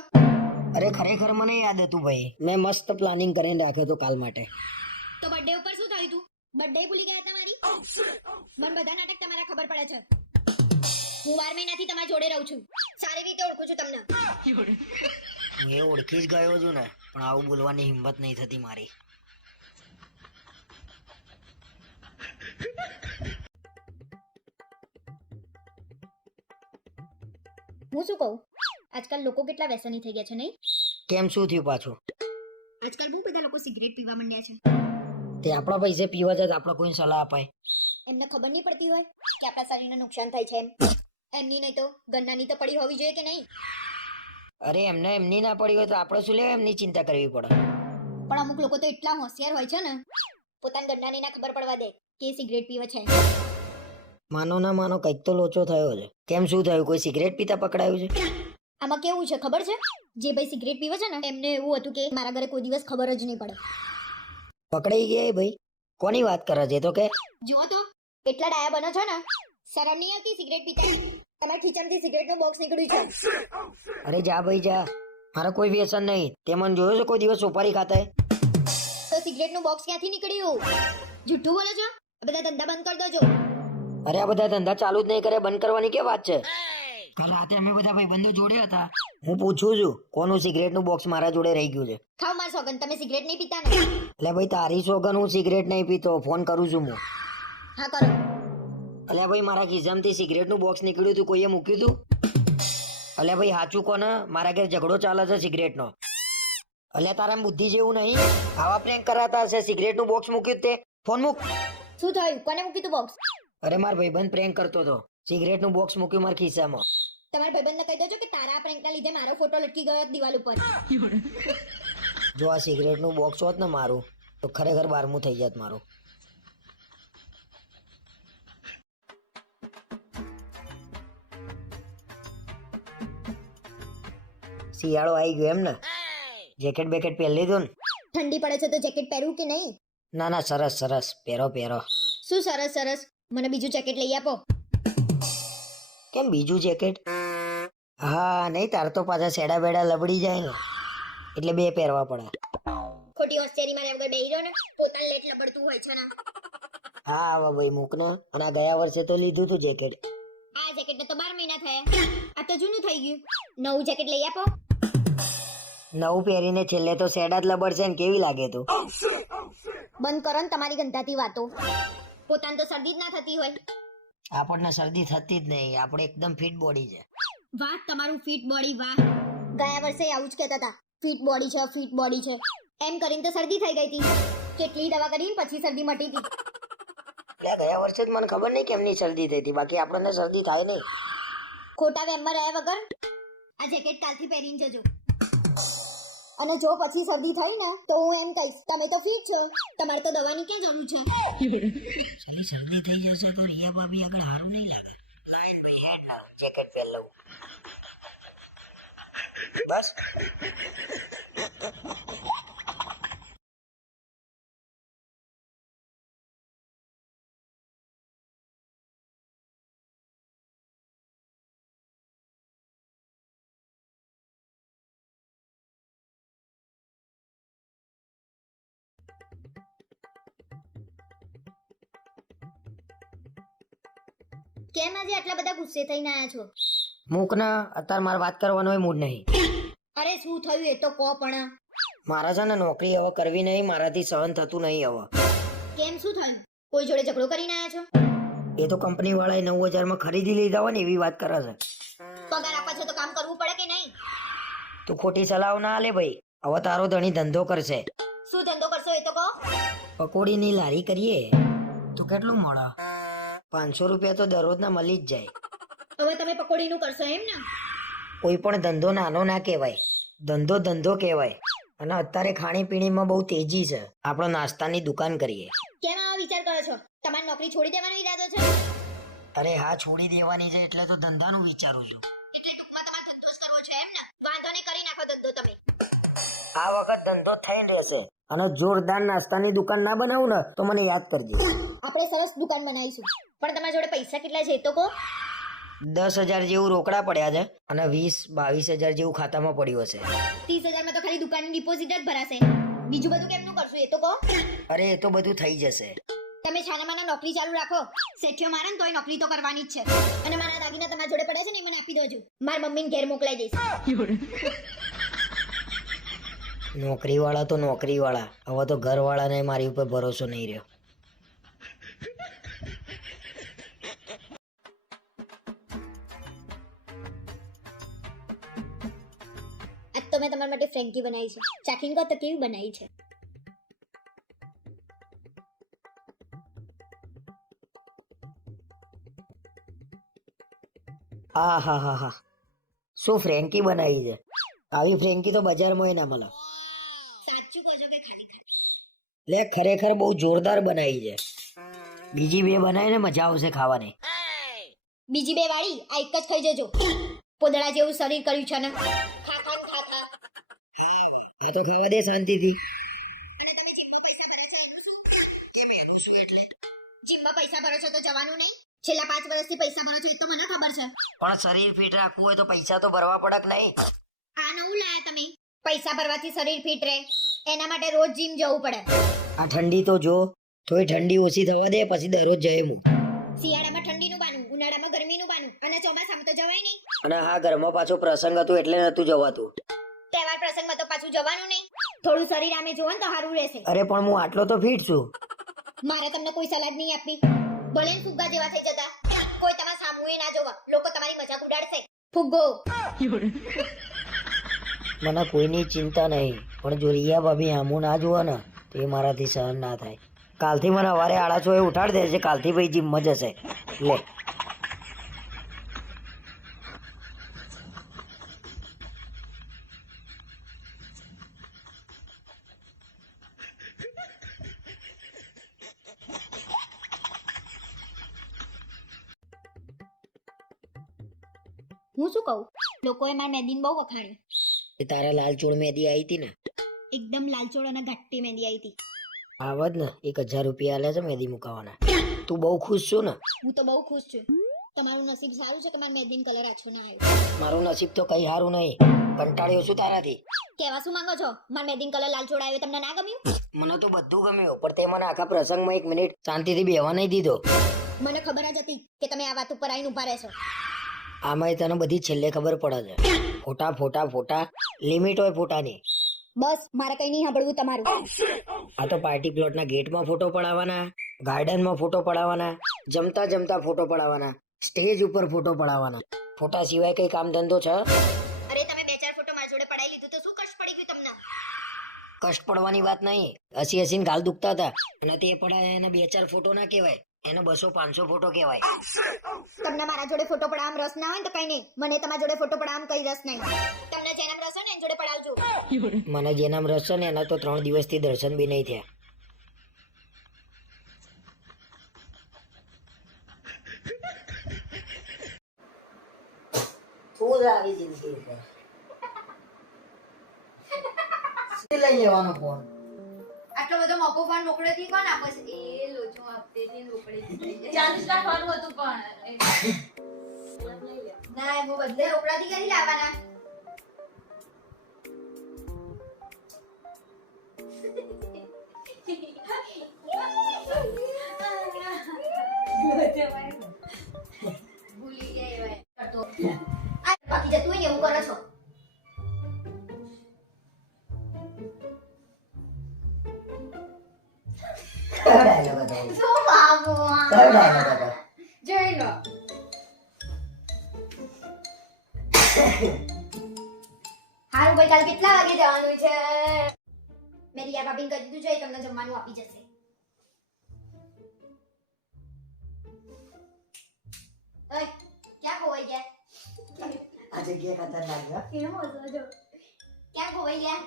અરે ખરેખર મને યાદ હતું ભાઈ. મેં મસ્ત પ્લાનિંગ કરીને રાખ્યો તો કાલ માટે. તો બર્થડે ઉપર શું થયું તું? બર્થડે ભૂલી ગયા તમારી? મને બધા નાટક તમારા ખબર પડે છે. હું 12 મહિનાથી તમારી જોડે રહું છું. સારી રીતે ઓળખું છું તમને. હું એ ઓળખી જ ગયો છું ને, પણ આવું બોલવાની હિંમત નહીં થતી મારી. હું શું કહું? આજકાલ લોકો કેટલા વ્યસની થઈ ગયા છે નહીં? કેમ શું થયું પાછું? આજકાલ બહુ બધા લોકો સિગરેટ પીવા માંડ્યા છે. તે આપણા પૈસે પીવા જાય તો આપણે કોઈને સલાહ અપાય? એમને ખબર નહીં પડતી હોય કે આપણા શરીરને નુકસાન થાય છે એમ. એમની નહીં તો ગન્નાની તો પડી હોવી જોઈએ કે નહીં? અરે એમને એમની ના પડી હોય તો આપણે શું લેવા એમની ચિંતા કરવી પડે? પણ અમુક લોકો તો એટલા હોશિયાર હોય છે ને, પોતાની ગન્નાની ના ખબર પડવા દે કે એ સિગરેટ પીવે છે. માનો ના માનો કંઈક તો લોચો થયો છે. કેમ શું થયું? કોઈ સિગરેટ પીતા પકડાયું છે? આમાં કેવું છે ખબર છે? જે ભાઈ સિગરેટ પીવે છે ને એમને એવું હતું કે મારા ઘરે કોઈ દિવસ ખબર જ નહીં પડે. પકડાઈ ગયા એ ભાઈ? કોની વાત કરે છે તો કે? જુઓ તો એટલા ડાયા બનો છો ને, શરમ નહીં આવતી સિગરેટ પીતા? તમારા ખીચામાંથી સિગરેટનું બોક્સ નીકળ્યું છે. અરે જા ભાઈ જા. મારે કોઈ વ્યસન નહીં. તે મને જોયો છે કોઈ દિવસ સોપારી ખાતા? તો સિગરેટનું બોક્સ ક્યાંથી નીકળ્યું? જૂઠું બોલો છો? આ બધા ધંધા બંધ કરી દેજો. અરે આ બધા ધંધા ચાલુ જ નહીં કરે, બંધ કરવાની કે વાત છે? કાલ રાતે અમે બધા ભાઈબંધો જોડે હતા. હું પૂછું છું કોનું સિગરેટનું બોક્સ મારા જોડે રહી ગયું છે. ખાવ માર સોગન, તમે સિગરેટ નહીં પીતા ને? એટલે ભાઈ તારી સોગન હું સિગરેટ નહીં પીતો. ફોન કરું છું હું. હા કરો. અલ્યા ભાઈ મારા ખિસ્સામાંથી સિગરેટનું બોક્સ નીકળ્યું હતું, કોઈએ મૂક્યું હતું? અલ્યા ભાઈ સાચું કોને? મારા ઘેર ઝઘડો ચાલે છે સિગરેટનો. અલ્યા તારા બુદ્ધિ જેવું નહીં? આવા પ્રેન્ક કરાતા હશે. સિગરેટનું બોક્સ મૂક્યું તે ફોન મૂક. શું થયું? કોને મૂક્યું તું બોક્સ? અરે માર ભાઈબંધ પ્રેન્ક કરતો હતો. સિગરેટનું બોક્સ મૂક્યું મારા ખિસ્સામાં. તમારા ભાઈબંધને કહી દેજો કે તારા આ પ્રેન્કના લીધે મારો ફોટો લટકી ગયો દિવાલ ઉપર. જો આ સિગરેટનું બોક્સ હોત ને મારું તો ખરેખર 12મું થઈ જાત મારું. શિયાળો આવી ગયો એમ ને? જેકેટ બેકેટ પહેરી લીધું ને? ઠંડી પડે છે તો જેકેટ પહેરવું કે નહીં? ના ના, સરસ સરસ, પહેરો પહેરો. શું સરસ સરસ? મને બીજું જેકેટ લઈ આપો. કેમ બીજું જેકેટ? હા નહીં, તાર તો પાછા સેડા બેડા લબડી જાય ને, એટલે બે પહેરવા પડે. ખોટી હોસ્ટેરી મારે વગર બેહી રહ્યો ને, પોતાને લેટ લબડતું હોય છે ને. હા હવે ભાઈ મૂક ને. અને આ ગયા વર્ષે તો લીધું તું જેકેટ. આ જેકેટને તો 12 મહિના થયા. આ તો જૂનું થઈ ગયું. નવું જેકેટ લઈ આપો. નવું પહેરીને છેલ્લે તો સેડા જ લબડશે ને, કેવી લાગે તું? બંધ કરો ને તમારી ગંધાતી વાતો. પોતાને તો શરદી જ ના થતી હોય. આપણને શરદી થતી જ નહીં, આપણે એકદમ ફિટ બોડી છે. વાહ તમારું ફિટ બોડી, વાહ. ગયા વર્ષે આવું જ કહેતા હતા, ફિટ બોડી છે, ફિટ બોડી છે. એમ કરીને તો શરદી થઈ ગઈ હતી. કેટલી દવા કરીને પછી શરદી મટી હતી. એટલે ગયા વર્ષે જ મને ખબર નહીં કેમની શરદી થઈ હતી, બાકી આપણને શરદી થાય નહીં. ખોટા વેમમાં રહ્યા વગર આ જેકેટ કાલથી પહેરીને જજો. અને જો પછી શરદી થઈ ને તો હું એમ કહીશ, તમે તો ફિટ છો, તમારે તો દવાની ક્યાં જરૂર છે? શરદી થઈ જશે તો રિયા ભાભી આગળ હારું નહીં લાગે. ભાઈ હેડ લાવ, જેકેટ પહેર લઉં. બસ. કેમ આજે આટલા બધા ગુસ્સે થઈને આયા છો? મૂક ને, અત્યારે મારે વાત કરવાનો મૂડ નહીં. અરે શું થયું એ તો કહો પણ. મારા છે ને નોકરી હવે કરવી નહીં, મારાથી સહન થતું નહીં હવે. કેમ શું થયું? કોઈ જોડે ઝઘડો કરીને આયા છો? એ તો કંપની વાળાએ 9,000 માં ખરીદી લીધા હોય ને એવી વાત કરે છે. પગાર આપવા છો તો કામ કરવું પડે કે નહીં? તું ખોટી સલાહ ના આલે ભાઈ. હવે તારો ધણી ધંધો કરશે. શું ધંધો કરશો એ તો કહો. પકોડીની લારી કરીએ તો કેટલું મળે? 500 રૂપિયા તો દરરોજના મળી જ જાય. હવે તમે પકોડીનું કરશો એમ ને? કોઈ પણ ધંધો નાનો ના કહેવાય, ધંધો ધંધો કહેવાય. અને અત્યારે ખાણીપીણીમાં બહુ તેજી છે, આપણે નાસ્તાની દુકાન કરીએ. કેમ આવા વિચાર કરો છો? તમારી નોકરી છોડી દેવાનો ઈરાદો છે? અરે હા, છોડી દેવાની છે એટલે તો ધંધાનું વિચારું છું. એટલે ટૂંકમાં તમારે ધંધો જ કરવો છે એમ ને? વાંધો નહીં, કરી નાખો ધંધો તમે. આ વખત ધંધો થઈ જશે. અને જોરદાર નાસ્તાની દુકાન ના બનાવું ને તો મને યાદ કરજે. આપણે સરસ દુકાન બનાવીશું, પણ તમારી જોડે પૈસા કેટલા છે એ તો કહો. 10,000 જેવું રોકડા પડ્યા છે અને 20-22,000 જેવું ખાતામાં પડ્યું હશે. 30,000 માં તો ખાલી દુકાનની ડિપોઝિટ જ ભરાશે. બીજું બધું કેમનું કરશું એ તો કહો. અરે એ તો બધું થઈ જશે. તમે છાનામાના નોકરી ચાલુ રાખો. શેઠિયો મારે ને તોય નોકરી તો કરવાની જ છે. અને મારા દાગીના તમારા જોડે પડ્યા છે ને એ મને આપી દેજો. મારી મમ્મીને ઘેર મોકલાઈ દઈશ. નોકરી વાળા તો નોકરી વાળા, હવે તો ઘર વાળાને મારી ઉપર ભરોસો નહીં રહ્યો. આજ તો મેં તમારા માટે ફ્રેન્કી બનાવી છે. ચાખીને કહો તો કેવી બનાવી છે? આ હા હા હા, શું ફ્રેન્કી બનાવી છે? આવી ફ્રેન્કી તો બજારમાં ના મળે. સાચું કહો છો કે ખાલી ખાલી? લે ખરેખર બહુ જોરદાર બનાવી છે. બીજી બે બનાવીને મજા આવશે ખાવાની. બીજી બે વાળી આ એક જ ખાઈ જજો. પોદળા જેવું શરીર કર્યું છે ને. ખા ખા ને ખા ખા. આ તો ખાવા દે શાંતિથી. જીમમાં પૈસા ભરો છો તો જવાનું નહીં? છેલ્લા 5 વર્ષથી પૈસા ભરો છો એ તો મને ખબર છે. પણ શરીર ફિટ રાખવું હોય તો પૈસા તો ભરવા પડે કે નહીં? આ નવું લાયા તમે. પૈસા ભરવાથી શરીર ફિટ રહે, એના માટે રોજ જીમ જવું પડે. આ ઠંડી તો જો, થોડી ઠંડી ઓછી થવા દે પછી દરરોજ જઈએ હું. શિયાળામાં ઠંડીનું બાનું, ઉનાળામાં ગરમીનું બાનું, અને ચોમાસામાં તો જવાય નહીં. અને હા, ઘરમાં પાછો પ્રસંગ હતો એટલે નતું જવાતું. તહેવાર પ્રસંગમાં તો પાછું જવાનું નહીં. થોડું શરીર આમે જોવો ને તો સારું રહેશે. અરે પણ હું આટલો તો ફિટ છું. મારે તમને કોઈ સલાહ નહીં આપવી. ભલે ને ફુગ્ગા જેવા થઈ જતા, કોઈ તમારા સામુએ ના જોવા. લોકો તમારી મજાક ઉડાડશે. ફુગ્ગો. મને કોઈની ચિંતા નહીં, પણ જો રિયા ભાભી આમું ના જોવા ને તો એ મારાથી સહન ના થાય. કાલથી મને સવારે 6:30 ઉઠાડી દેશે. કાલથી ભાઈ જીમમાં જશે. લે હું શું કહું? લોકોએ મારી મહેંદીને બહુ વખાણી. એ તારા લાલ ચોળ મહેંદી આવી હતી ને એકદમ લાલચોળ અને ઘાટી મહેંદી આવી હતી. આવત ને 1000 રૂપિયા આલ્યા છે મહેંદી મુકાવાના. તું બહુ ખુશ છો ને? હું તો બહુ ખુશ છું. તમારું નસીબ સારું છે કે મારા મહેંદીનો કલર આછો ના આવ્યો. મારું નસીબ તો કઈ સારું નહીં. કંટાળ્યો છું તારાથી. કહેવા શું માંગો છો? મારા મહેંદીનો કલર લાલચોળ આવ્યો તમને ના ગમ્યું? મને તો બધું ગમ્યું પણ તે મને આખા પ્રસંગમાં 1 મિનિટ શાંતિથી બેહવા નહીં દીધો. મને ખબર જ હતી કે તમે આ વાત ઉપર આવીને ઉભા રહેશો. આમાંય તને બધી છેલ્લે ખબર પડે છે. ફોટા ફોટા ફોટા લિમિટ હોય ફોટાની. બસ મારે કઈ નહીં સાંભળવું તમારું. આ તો પાર્ટી પ્લોટના ગેટમાં ફોટો પડાવવાના, ગાર્ડનમાં ફોટો પડાવવાના, જમતા જમતા ફોટો પડાવવાના, સ્ટેજ ઉપર ફોટો પડાવવાના. ફોટા સિવાય કઈ કામ ધંધો છે? અરે તમે 2-4 ફોટો મારી જોડે પડાવી લીધું તો શું કષ્ટ પડી ગયું તમને? કષ્ટ પડવાની વાત નહીં. હસી હસીને ગાલ દુખતા હતા અને તે પડાયા એને 2-4 ફોટો ના કહેવાય, એને 200-500 ફોટો કહેવાય. તમને મારા જોડે ફોટો પડાવવામાં રસ ના હોય ને તો કઈ નહીં. મને તમારા જોડે ફોટો પડાવવામાં કઈ રસ નહીં. તમને જેનામ રસ હોય ને એની જોડે પડાવજો. મને જેનામ રસ છે ને એના તો 3 દિવસથી દર્શન બી નહીં થયા. આવી જિંદગી ઉપર લઈ લેવાનો ફોન. આટલો બધો મોકો ફોન રોકડેથી કોણ આપે છે? એ લોચો આપતેથી રોકડેથી 40 રાખવાનું હતું પણ ના એમો બદલે રોકડાથી કરી લાવવાના. ભૂલી ગયા એવા કરતો. આ બાકી જતું હોય એવું કરો છો. શું બાબુ જોઈ લો. હારું ભાઈ કાલ કેટલા વાગે જવાનું છે? મેં રિયા ભાભીને કહી દીધું છે તમને જમવાનું આપી જશે. ઓય ક્યાં ખોવાઈ ગયા? આ જગ્યા ખતરનાક છે. કેમ હસો છો? ક્યાં ખોવાઈ ગયા?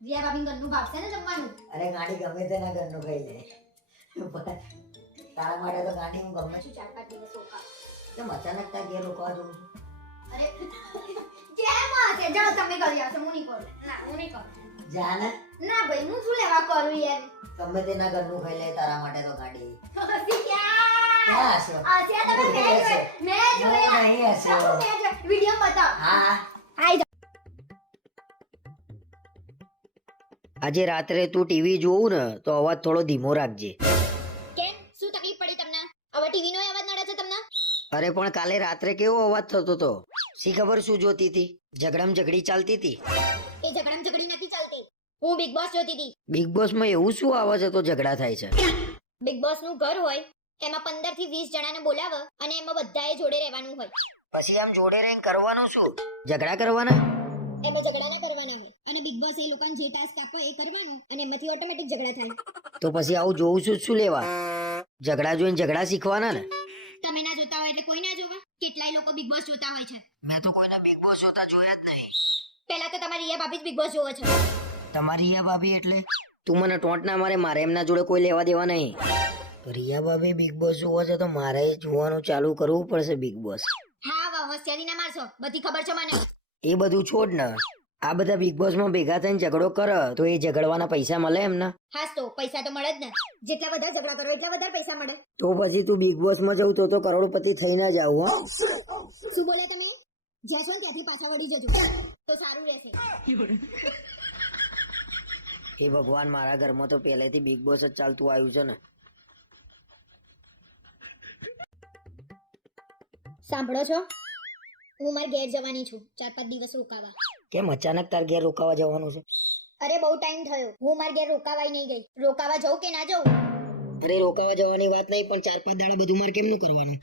રિયા ભાભીને ઘરનું ભાવશે ને જમવાનું? અરે ગાડી ગમે તેના ઘરનું ખાઈ લે. તારા માટે તો ગાડી હું ગમે શું 4-5 દિવસ રોકા? કેમ અચાનક તાર ઘેર રોકવા જવું છું? અરે કેમ હશે? જાઓ તમે કરી આવશો. હું નહીં કરું. ના હું નહીં કરું. જા ને. ના ભાઈ હું શું લેવા કરું યાર? ગમે તેના ઘરનું ખાઈ લે તારા માટે તો ગાડી. હસી ક્યાં? ક્યાં હસો? હસ્યા તમે મેં જોયા. નહીં હસ્યો. વિડિયો બતાવ. હા. આઈ આજે રાત્રે તું ટીવી જોવું ને તો અવાજ થોડો ધીમો રાખજે. કેમ? શું તકલીફ પડી તમને? હવે ટીવી નો અવાજ નડે છે તમને? અરે પણ કાલે રાત્રે કેવો અવાજ થતો તો? શી ખબર શું જોતી હતી? ઝઘડમ ઝઘડી ચાલતી હતી. એ ઝઘડમ ઝઘડી નથી ચાલતી. હું બિગ બોસ જોતી હતી. બિગ બોસ માં એવું શું આવે છે તો ઝઘડા થાય છે? બિગ બોસ નું ઘર હોય એમાં 15 થી 20 જણાને બોલાવે અને એમાં બધાએ જોડે રહેવાનું હોય. પછી આમ જોડે રહીને કરવાનું શું? ઝઘડા કરવાના? એમાં ઝઘડા ના કરવાના હોય અને બિગ બોસ એ લોકોને જે ટાસ્ક આપો એ કરવાનો અને એમાંથી ઓટોમેટિક ઝઘડા થાય. તો પછી આવું જોવું છું શું લેવા? ઝઘડા જોઈને ઝઘડા શીખવાના ને? તમે ના જોતા હોય એટલે કોઈ ના જોવે. કેટલાય લોકો બિગ બોસ જોતા હોય છે. મેં તો કોઈને બિગ બોસ જોતા જોયા જ નહીં. પહેલા તો તમારી રિયા ભાભી જ બિગ બોસ જોવે છે. તમારી રિયા ભાભી એટલે? તું મને ટોન્ટ ના મારે એમના જોડે કોઈ લેવા દેવા નહીં. રિયા ભાભી બિગ બોસ જોવે છે તો મારે જોવાનું ચાલુ કરવું પડશે બિગ બોસ. હા વાહ હોશિયારી ના મારશો. બધી ખબર છે મને. એ બધું છોડ ને. આ બધા બિગ બોસ માં ભેગા થઈને ઝઘડો કરે તો એ ઝઘડવાના પૈસા મળે એમને? હાસ તો પૈસા તો મળે જ ને. જેટલા વધારે ઝઘડા કરો એટલા વધારે પૈસા મળે. તો પછી તું બિગ બોસ માં જવું તો કરોડપતિ થઈ ના જાવ. હા શું બોલે તમે? જશો ને ત્યાંથી પાછા વળી જજો તો સારું રહેશે. એ ભગવાન મારા ઘરમાં તો પહેલેથી બિગ બોસ જ ચાલતું આવ્યું છે ને. સાંભળો છો? હું મારા ઘેર જવાની છું 4-5 દિવસ રોકાવા. કેમ અચાનક તાર ઘેર રોકાવા જવાનું છે? અરે બહુ ટાઈમ થયો. હું મારા ઘેર રોકાવાય નહીં ગઈ. રોકાવા જવું કે ના જવું? અરે રોકાવા જવાની વાત નહીં પણ 4-5 દાડા બધું મારે કેમનું કરવાનું?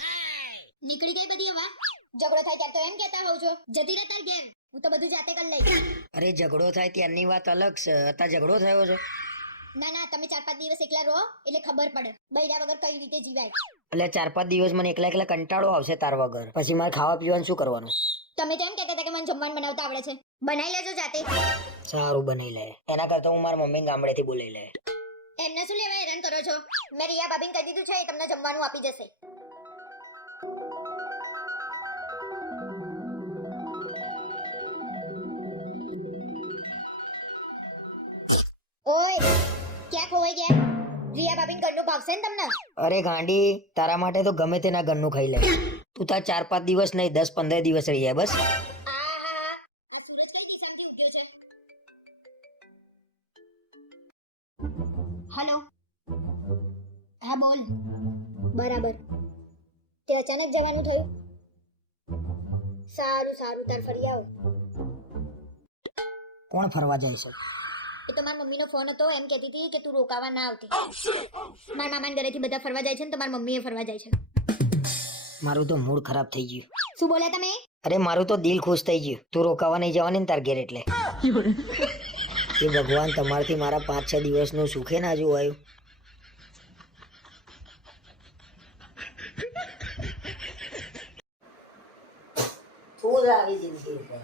નીકળી ગઈ બધી હવા. ઝઘડો થાય ત્યારે તો એમ કહેતા હોવ છો જતી રહે તાર ઘેર. હું તો બધું જાતે કરી લઈશ. અરે ઝઘડો થાય ત્યારની વાત અલગ છે. અત્યારે ઝઘડો થયો છે? ના ના તમે 4-5 દિવસ એકલા રહો એટલે ખબર પડે બૈરા વગર કઈ રીતે જીવાય. એટલે 4-5 દિવસ મને એકલા એકલા કંટાળો આવશે તાર વગર. પછી મારે ખાવા પીવાનું શું કરવાનું? તમે તો એમ કહેતા હતા કે મને જમવાનું બનાવતા આવડે છે. બનાવી લેજો જાતે. સારું બનાવી લે. એના કરતા હું મારા મમ્મી ગામડેથી બોલાવી લે. એમને શું લેવા હેરાન કરો છો? મેં રિયા ભાભીને કહી દીધું છે એ તમને જમવાનું આપી જશે. ઓય ક્યાં ખોવાઈ ગયા? રિયા ભાભીન ઘરનું ભાવશે ને તમને? અરે ગાંડી, તારા માટે તો ગમે તેના ઘરનું ખાઈ લે. તું તાર 4-5 દિવસ નહીં 10-15 દિવસ રહી જાય બસ. આ સૂરજ કઈ દિશામાંથી ઉગે છે? હેલો, હા બોલ. બરાબર. તે અચાનક જવાનું થયું? સારું સારું, તાર ફરી આવો. કોણ ફરવા જાય છે? એ તો મારા મમ્મીનો ફોન હતો, એમ કહેતી હતી કે તું રોકાવા ના આવતી. મારા મામાના ઘરેથી બધા ફરવા જાય છે ને તો મારી મમ્મીએ ફરવા જાય છે. મારું તો મૂડ ખરાબ થઈ ગયું. શું બોલ્યા તમે? અરે મારું તો દિલ ખુશ થઈ ગયું. તું રોકાવા નહીં જવાની ને તાર ઘેર એટલે. એ ભગવાન તમારથી મારા 5-6 દિવસનું સુખે ના જોવાયું. તું જ આવી જિંદગી ઉપર.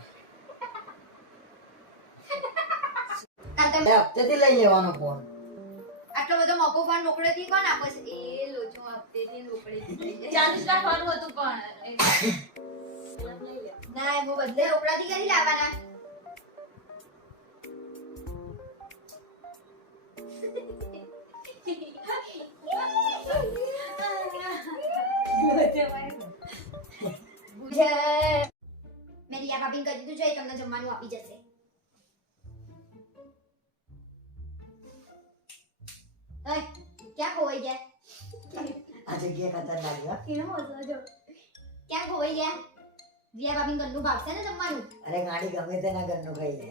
હપ્તેથી લઈ લેવાનો ફોન. આટલો બધો મોકો ફોન રોકડેથી કોણ આપે છે? એ લોચો હપ્તેથી રોકડેથી. 40 રાખવાનું હતું પણ ના, હું બદલે રોકડાથી કરી લાવવાના. મેં રિયા ભાભીને કહી દીધું છે, એ તમને જમવાનું આપી જશે. ઓય, ક્યાં ખોવાઈ ગયા? આ જગ્યા ખતરનાક છે. ક્યાં ખોવાઈ ગયા? રિયા ભાભીને ઘરનું ભાવશે ને જમવાનું? અરે ગાડી ગમે તેના ઘરનું ખાઈ લે.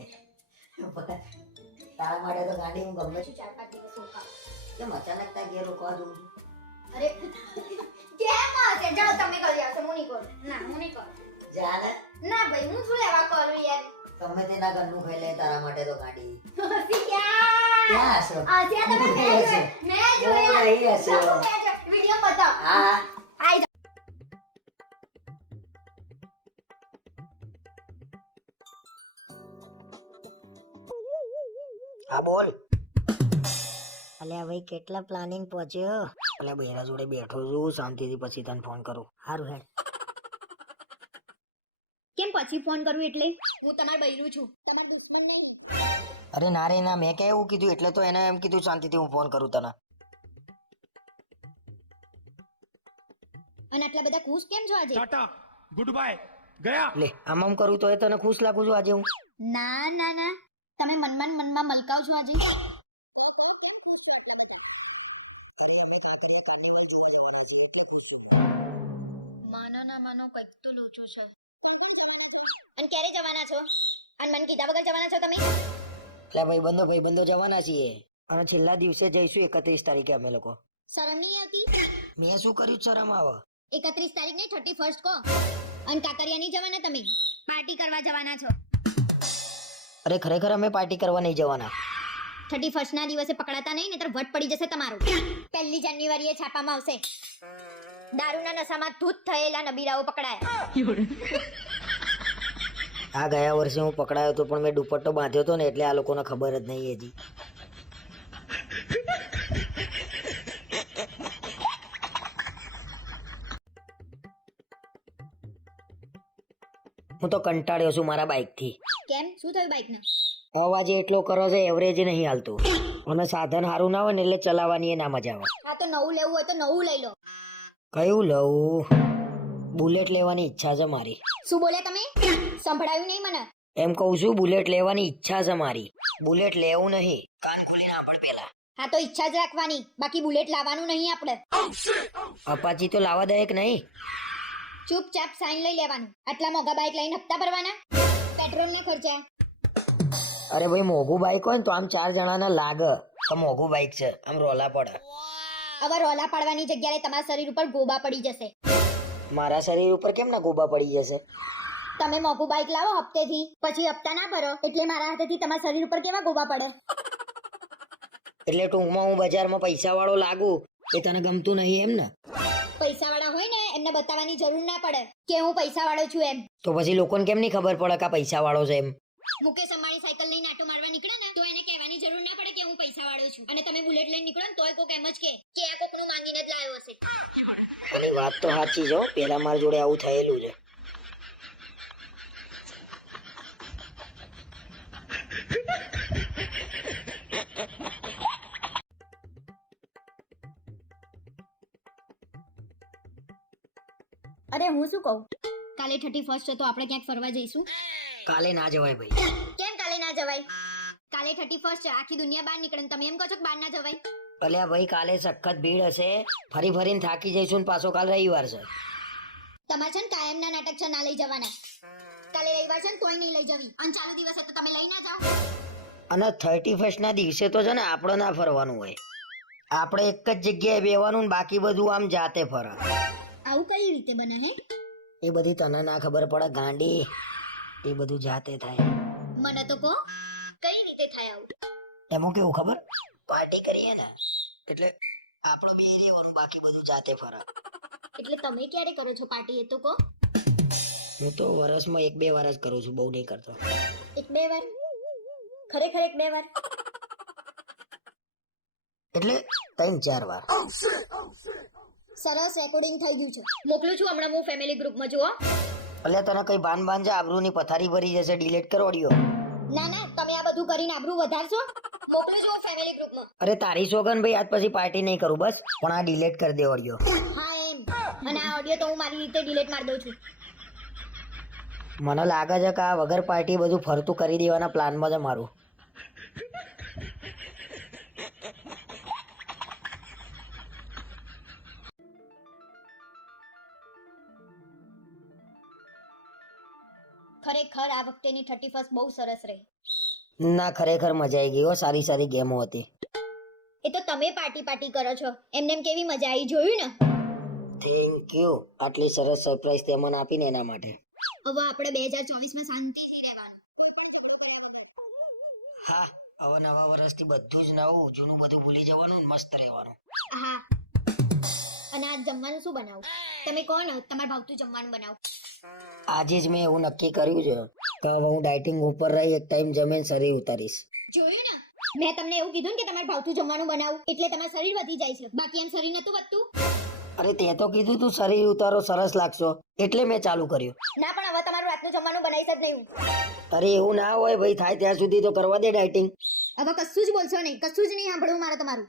તારા માટે તો ગાડી હું ગમે છું. 4-5 દિવસ રોકાવ. કેમ અચાનક તાર ઘેર રોકવા જઉં છું? અરે કેમ હશે? જાઓ તમે કરી આવશો, હું નહીં કરું. ના, હું નહીં કરું. જા ને. ના ભાઈ, હું શું લેવા કરું યાર? ગમે તેના ઘરનું ખાઈ લે તારા માટે તો ગાડી. હસી ક્યાં? ક્યાં હશે? હસ્યા તમે મેં જોયા. નહીં હશે. વિડીયો બતાવ. હા. આઈ જાઓ. હા બોલ. અલ્યા ભાઈ કેટલા પ્લાનિંગ પહોંચ્યો. અલ્યા બૈરા જોડે બેઠો છું શાંતિથી, પછી તને ફોન કરું. સારું હેડ. કેમ પછી ફોન કરું એટલે? હું તમાર બૈરું છું, તમાર દુશ્મન નહીં. અરે ના રે ના, મેં ક્યાં એવું કીધું? એટલે તો એને એમ કીધું શાંતિથી હું ફોન કરું તને. અને આટલા બધા ખુશ કેમ છો આજે? टाटा गुड बाय गया લે આમ કરું તો એ તને ખુશ લાગુ છું આજે હું? ના ના ના, તમે મનમાં ને મનમાં મલકાવ છો આજે. માનો ના માનો કંઈક તો લોચું છે. અને ક્યારે જવાના છો? અને મને કીધા વગર જવાના છો તમે? એટલે ભાઈબંધો જવાના છીએ અને છેલ્લા દિવસે જઈશું 31 તારીખે અમે લોકો. શરમ નહીં આવતી? મેં શું કર્યું શરમ આવે? 31 તારીખ નહીં, 31st કો. અને કાકરિયા નહીં જવાના તમે? પાર્ટી કરવા જવાના છો? અરે ખરેખર અમે પાર્ટી કરવા નહીં જવાના. 31st ના દિવસે પકડાતા નહીં, નહીતર વટ પડી જશે તમારું. 1 જાન્યુઆરીએ છાપામાં આવશે, દારૂના નશામાં ધૂત થયેલા નબીરાઓ પકડાયા. આ ગયા વર્ષે હું પકડાયો હતો પણ મેં દુપટ્ટો બાંધ્યો હતો ને એટલે આ લોકોને ખબર જ નહીં હજી. હું તો કંટાળ્યો છું મારા બાઇક થી. કેમ? શું થયું બાઇકને? અવાજ એટલો કરો છે, એવરેજ નહીં હાલતું. અને સાધન સારું ના હોય ને એટલે ચલાવવાની એ ના મજા આવે. હા તો નવું લેવું હોય તો નવું લઈ લો. કયું લઉં? બુલેટ લેવાની ઈચ્છા છે મારી. શું બોલ્યા તમે? સંભળાયું નહીં મને. એમ કહું છું બુલેટ લેવાની ઈચ્છા છે મારી. બુલેટ લેવું નહીં. હા તો ઈચ્છા જ રાખવાની, બાકી બુલેટ લાવવાનું નહીં આપણે. અપાચી તો લાવવા દે કે નહીં? ચૂપચાપ સાઈન લઈ લેવાનું. આટલા મોંઘા બાઇક લઈને હપ્તા ભરવાના, પેટ્રોલ ની ખર્ચા. અરે ભાઈ મોંઘું બાઇક હોય ને તો આમ 4 જણાને લાગે તો મોંઘું બાઇક છે, આમ રોલા પડે. હવે રોલા પાડવાની જગ્યાએ તમારા શરીર ઉપર ગોબા પડી જશે. મારા શરીર ઉપર કેમ ના ગોબા પડી જશે? તમે મોંઘું બાઇક લાવો હપ્તેથી, પછી હપ્તા ના ભરો એટલે મારા હાથેથી તમારા શરીર ઉપર કેવા ગોબા પડે. એટલે ટૂંકમાં હું બજારમાં પૈસા વાળો લાગુ એ તને ગમતું નહીં એમ ને? પૈસા વાળા હોય ને એમને બતાવવાની જરૂર ના પડે કે હું પૈસા વાળો છું એમ. તો પછી લોકોને કેમ નહીં ખબર પડે કે આ પૈસા વાળો છે એમ? મુકેશ અંબાણી સાયકલ લઈને આટો મારવા નીકળે ને તો એને કહેવાની જરૂર ના પડે કે હું પૈસા વાળો છું. અને તમે બુલેટ લઈને નીકળો ને તોય કોક એમ જ કે આ કોકનું માંગીને જ લાવ્યો હશે. એની વાત તો સાચી છે. પેલા મારા જોડે આવું થયેલું છે. અરે હું શું કહું, કાલે 31st છે તો આપણે ક્યાંક ફરવા જઈશું. કાલે ના જવાય ભાઈ. કેમ કાલે ના જવાય? કાલે 31st છે, આખી દુનિયા બહાર નીકળે ને તમે એમ કહો છો કે બહાર ના જવાય? અલ્યા ભાઈ કાલે સખત ભીડ હશે, ફરી ફરીને થાકી જઈશું ને પાછો કાલ રવિવાર છે. તમારે છે ને કાયમના નાટક છે ના લઈ જવાના. કાલે રવિવાર છે ને તોય નહીં લઈ જવી, અને ચાલુ દિવસે તો તમે લઈ ના જાઓ. અને 31st ના દિવસે તો છે ને આપણે ના ફરવાનું હોય, આપણે એક જ જગ્યાએ બેવાનું ને બાકી બધું આમ જાતે ફરે. આવું કઈ રીતે બને હે? એ બધી તને ના ખબર પડે ગાંડી, એ બધું જાતે થાય. મને તો કહો કઈ રીતે થાય આવું? એમાં કેવું ખબર, પાર્ટી કરીએ ને એટલે આપણો બે રહેવાનું, બાકી બધું જાતે ફરે. એટલે તમે ક્યારે કરો છો પાર્ટી એ તો કહો. હું તો વર્ષમાં 1-2 વાર જ કરું છું, બહુ નહીં કરતો. 1-2 વાર? ખરેખર 1-2 વાર? એટલે 3-4 વાર. સરસ રેકોર્ડિંગ થઈ ગયું છે, મોકલું છું હમણાં હું ફેમિલી ગ્રુપમાં. જુઓ. એટલે તને કઈ બાન છે, આબરૂની પથારી ભરી જશે, ડિલીટ કરો ઓડિયો. ના ના, તમે આ બધું કરીને આબરૂ વધારશો. મોકલું છું ફેમિલી ગ્રુપમાં. અરે તારી સોગન ભાઈ, આજ પછી પાર્ટી નહીં કરું બસ, પણ આ ડિલીટ કરી દે ઓડિયો. હા એમ, અને આ ઓડિયો તો હું મારી રીતે ડિલીટ મારી દઉં છું. મને લાગે છે કે આ વગર પાર્ટી બધું ફરતું કરી દેવાના પ્લાનમાં છે મારું. ખરેખર આ વખતેની 31st બહુ સરસ રહી. ના ખરેખર મજા આવી ગઈ હો, સારી સારી ગેમો હતી. એ તો તમે પાર્ટી કરો છો, એમને એમ કેવી મજા આવી જોયું ને. થેન્ક યુ, આટલી સરસ સરપ્રાઈઝ તે મને આપીને એના માટે. હવે આપણે 2024માં શાંતિથી રહેવાનું. હા, હવે નવા વર્ષથી બધું જ નવું, જૂનું બધું ભૂલી જવાનું ને મસ્ત રહેવાનું. હા, અને આજ જમવાનું શું બનાવું? તમે કોણ તમારે ભાવતું જમવાનું બનાવો. આજે જ મેં એવું નક્કી કર્યું છે કે હવે હું ડાયટિંગ ઉપર રહી એક ટાઈમ જમીન શરીર ઉતારીશ. જોયું ને, મેં તમને એવું કીધું ને કે તમારે ભાવતું જમવાનું બનાવું એટલે તમારું શરીર વધી જાય છે, બાકી એમ શરીર નતું વધતું. અરે તે તો કીધું તું શરીર ઉતારો સરસ લાગશો, એટલે મેં ચાલુ કર્યું. ના પણ હવે તમારું રાતનું જમવાનું બનાવીશ જ નહીં હું. અરે એવું ના હોય ભાઈ, થાય ત્યાં સુધી તો કરવા દે ડાયટિંગ. હવે કશું જ બોલશો નહીં, કશું જ નહીં સાંભળવું મારે તમારું.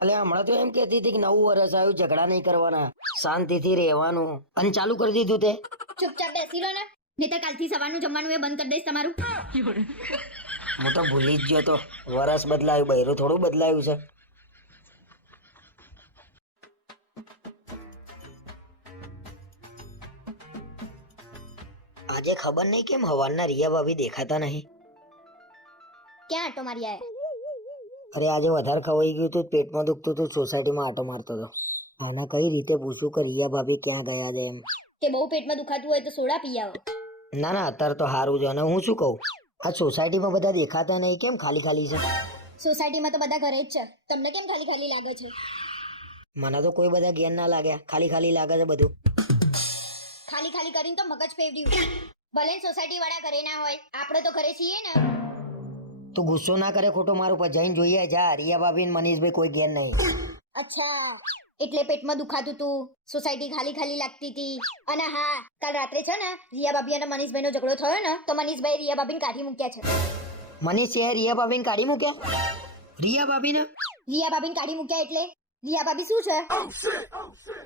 એટલે હમણાં તો એમ કહેતી હતી કે નવું વર્ષ આવ્યું, ઝઘડા નહીં કરવાના, શાંતિથી રહેવાનું, અને ચાલુ કરી દીધું તે. ચૂપચાપ બેસી રહો ને, નહીતર કાલથી સવારનું જમવાનું એ બંધ કરી દઈશ તમારું. હું તો ભૂલી જ ગયો તો, વરસ બદલાયું, બૈરું થોડું બદલાયું છે. આજે ખબર નહીં કેમ હવારના રિયા ભાભી દેખાતા નહીં. ક્યાં આટો મારી આયા? અરે આજે વધારે ખવાઈ ગયું હતું, પેટમાં દુખતું હતું, સોસાયટીમાં આટો મારતો હતો. આના કઈ રીતે પૂછું કે રિયા ભાભી ક્યાં ગયા છે એમ. કે બહુ પેટમાં દુખાતું હોય તો સોડા પી આવો. ના ના, અત્યારે તો સારું છે. અને હું શું કહું, આ સોસાયટીમાં બધા દેખાતા નહીં, કેમ ખાલી ખાલી છે? સોસાયટીમાં તો બધા ઘરે જ છે, તમને કેમ ખાલી ખાલી લાગે છે? મને તો કોઈ બધા ઘેર ના લાગ્યા, ખાલી ખાલી લાગે છે બધું. ખાલી ખાલી કરીને તો મગજ ફેવડ્યું. ભલે સોસાયટી વાળા ઘરે ના હોય, આપણે તો ઘરે છીએ ને. તું ગુસ્સો ના કરે ખોટો મારું પર, જઈને જોઈએ જા, રિયા ભાભી ને મનીષભાઈ કોઈ ઘેર નહીં. અચ્છા, એટલે પેટમાં દુખાતું તું, સોસાયટી ખાલી ખાલી લાગતી હતી. અને હા, કાલ રાત્રે છે ને રિયા ભાભી અને મનીષભાઈનો ઝઘડો થયો ને, તો મનીષભાઈ રિયા ભાભીને કાઢી મૂક્યા છે. મનીષ છે રિયા ભાભીને કાઢી મૂક્યા? રિયા ભાભીને કાઢી મૂક્યા એટલે રિયા ભાભી શું છે?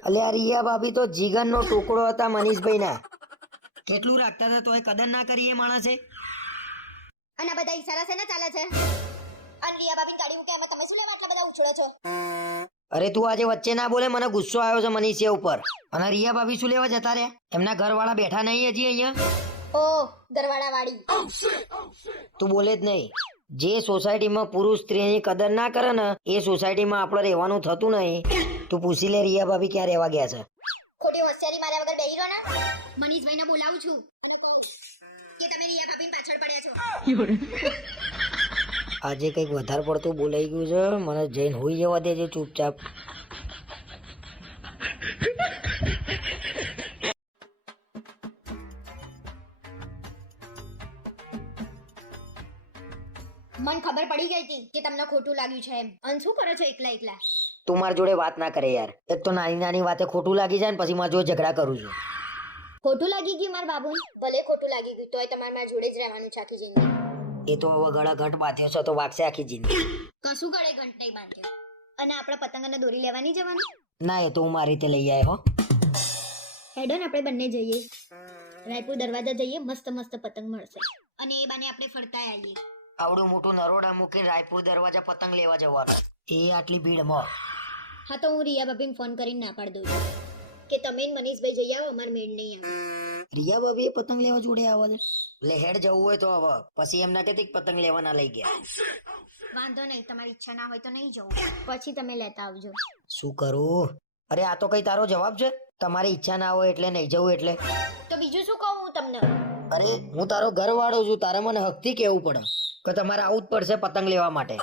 અલ્યા રિયા ભાભી તો જીગરનો ટુકડો હતા મનીષભાઈના. કેટલું રાખતા હતા તોય કદર ના કરી એ માણસે. અને બધા ઈશારા છે ને ચાલે છે. અને રિયા ભાભીને કાઢી મૂક્યા એમાં તમે શું લેવા આટલા બધા ઉછળો છો? અરે તું આજે વચ્ચે ના બોલે, મને ગુસ્સો આવ્યો છે મનીષે ઉપર. અને રિયા ભાભી શું લેવા જતા રહ્યા? એમના ઘરવાળા બેઠા નહીં હજી અહીંયા? ઓ દરવાડા વાળી. તું બોલે જ નહીં. જે સોસાયટીમાં પુરુષ સ્ત્રીની કદર ના કરે ને એ સોસાયટીમાં આપણે રહેવાનું થતું નહીં. તું પૂછી લે રિયા ભાભી ક્યાં રહેવા ગયા છે. ખોટી હોશિયારી માર્યા વગર બેહી રહો ને. મનીષભાઈને બોલાવું છું અને કહું કે તમે રિયા ભાભીની પાછળ પડ્યા છો. આજે કંઈક વધારે પડતું બોલાઈ ગયું છે, મને જઈને હોઈ જવા દેજે ચૂપચાપ. મન ખબર પડી ગઈ હતી કે તમને ખોટું લાગ્યું છે એમ. અને શું કરો છો એકલા એકલા? તું મારી જોડે વાત ના કરે યાર. એક તો નાની નાની વાતે ખોટું લાગી જાય ને પછી મારી જોડે ઝઘડા કરું છું. ખોટું લાગી ગયું મારા બાબુ? ભલે ખોટું લાગી ગયું તોય તમારે મારા જોડે જ રહેવાનું છે આખી જિંદગી. એ તો હવે ગળા ઘટ બાંધ્યો છે તો વાગશે આખી જિંદગી. કશું ગળે ઘંટ નહીં બાંધ્યો. અને આપણે પતંગ અને દોરી લેવાની જવાનું? ના, એ તો હું મારી રીતે લઈ આવ્યો હો. હેડો ને આપણે બંને જઈએ રાયપુર દરવાજા જઈએ, મસ્ત મસ્ત પતંગ મળશે અને એ બાને આપણે ફરતા આવીએ. આવડું મોટું નરોડા મૂકીને રાયપુર દરવાજા પતંગ લેવા જવાનું, એ આટલી ભીડમાં. હા તો હું રિયા ભાભીને ફોન કરીને ના પાડી દઉં છું કે તમે ને મનીષભાઈ જઈ આવો, અમાર મેળ નહીં આવે. રિયા ભાભી એ પતંગ લેવા જોડે આવે છે? એટલે હેડ જવું હોય તો હવે પછી એમ ના કહેતી કે પતંગ લેવા ના લઈ ગયા. વાંધો નહીં, તમારી ઈચ્છા ના હોય તો નહીં જવું, પછી તમે લેતા આવજો. શું કરું? અરે આ તો કઈ તારો જવાબ છે? તમારી ઈચ્છા ના હોય એટલે નહીં જવું એટલે? તો બીજું શું કહું હું તમને? અરે હું તારો ઘરવાળો છું, તારે મને હકથી કહેવું પડે કે તમારે આવું જ પડશે પતંગ લેવા માટે.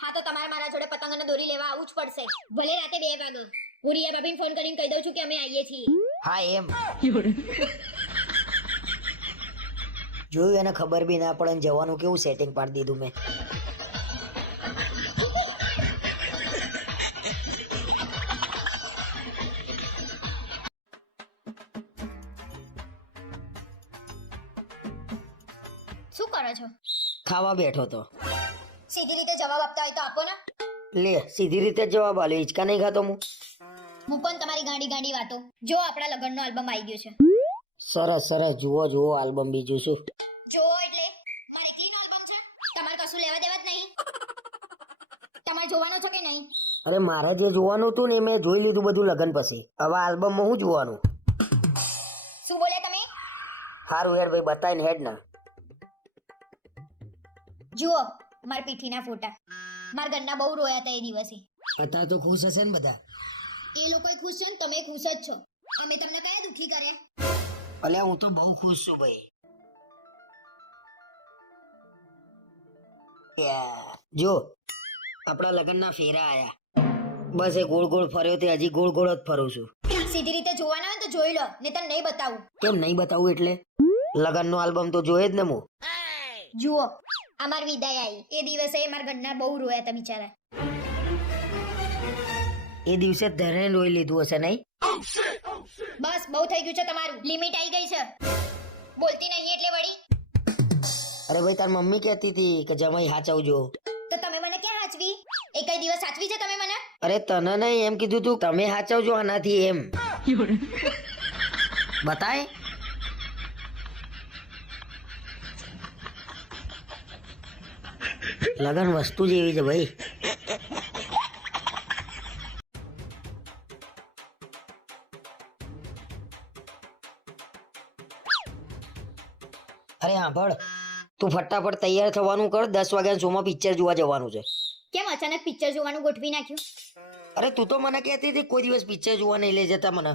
હા તો તમારે મારા જોડે પતંગ અને દોરી લેવા આવવું જ પડશે, ભલે રાતે 2 વાગે. હું રિયા ભાભીને ફોન કરીને કહી દઉં છું કે અમે આવીએ છીએ. હા એમ જોયું, એને ખબર બી ના પડે ને જવાનું કેવું સેટિંગ પાડી દીધું મેં. શું કરો છો? ખાવા બેઠો તો. સીધી રીતે જવાબ આપતા હોય તો આપો ને. લે સીધી રીતે જ જવાબ આલ્યો, હિંચકા નહીં ખાતો હું. મૂકો ને તમારી ગાંડી ગાંડી વાતો. જો આપણા લગ્નનો આલ્બમ આવી ગયો છે. સરસ સરસ, જુઓ જુઓ આલ્બમ, બીજું શું? જો એટલે મારી ક્લીન આલ્બમ છે, તમારે કશું લેવા દેવા જ નહીં. તમારે જોવાનો છે કે નહીં? અરે મારે જે જોવાનું હતું ને મેં જોઈ લીધું બધું લગન પછી. હવે આલ્બમમાં શું જોવાનું? શું બોલ્યા તમે? હારું હેડ ભાઈ, બતાવીને હેડ ના. જુઓ મારા પીઠીના ફોટા. મારા ઘરના બહુ રોયા હતા એ દિવસે. અત્યારે તો ખુશ હશે ને બધા? એ લોકો ખુશ છે ને તમે ખુશ જ છો. અમે તમને કયા દુખી કર્યા? અલ્યા હું તો બહુ ખુશ છું ભાઈ. જો આપણા લગ્નના ફેરા આયા, બસ એ ગોળ ગોળ ફર્યો તે હજી ગોળ ગોળ જ ફરું છું. સીધી રીતે જોવાના હોય તો જોઈ લો, નહીતર નહીં બતાવું. કેમ નહીં બતાવું એટલે? લગ્નનો આલ્બમ તો જોયે જ ને હું. જુઓ આ મારી વિદાય આવી એ દિવસે મારા ઘરના બહુ રોયા હતા બિચારા. એ દિવસે ધરે રોઈ લીધું હશે નહીં? બસ બહુ થઈ ગયું છે તમારું, લિમિટ આવી ગઈ છે. બોલતી નહીં એટલે વળી. અરે ભાઈ તાર મમ્મી કહેતી હતી કે જમાઈ હાચવજો. તો તમે મને ક્યાં હાચવી? એકઈ દિવસ સાચવી છે તમે મને? અરે તને નહીં, એમ કીધું તું તમે હાચવજો આનાથી એમ. બતાય. લગન વસ્તુ જેવી છે ભાઈ. અરે સાંભળ, તું ફટાફટ તૈયાર થવાનું કર, 10 વાગ્યા શોમાં પિક્ચર જોવા જવાનું છે. કેમ અચાનક પિક્ચર જોવાનું ગોઠવી નાખ્યું? અરે તું તો મને કહેતી હતી કોઈ દિવસ પિક્ચર જોવા નહીં લઈ જતા મને.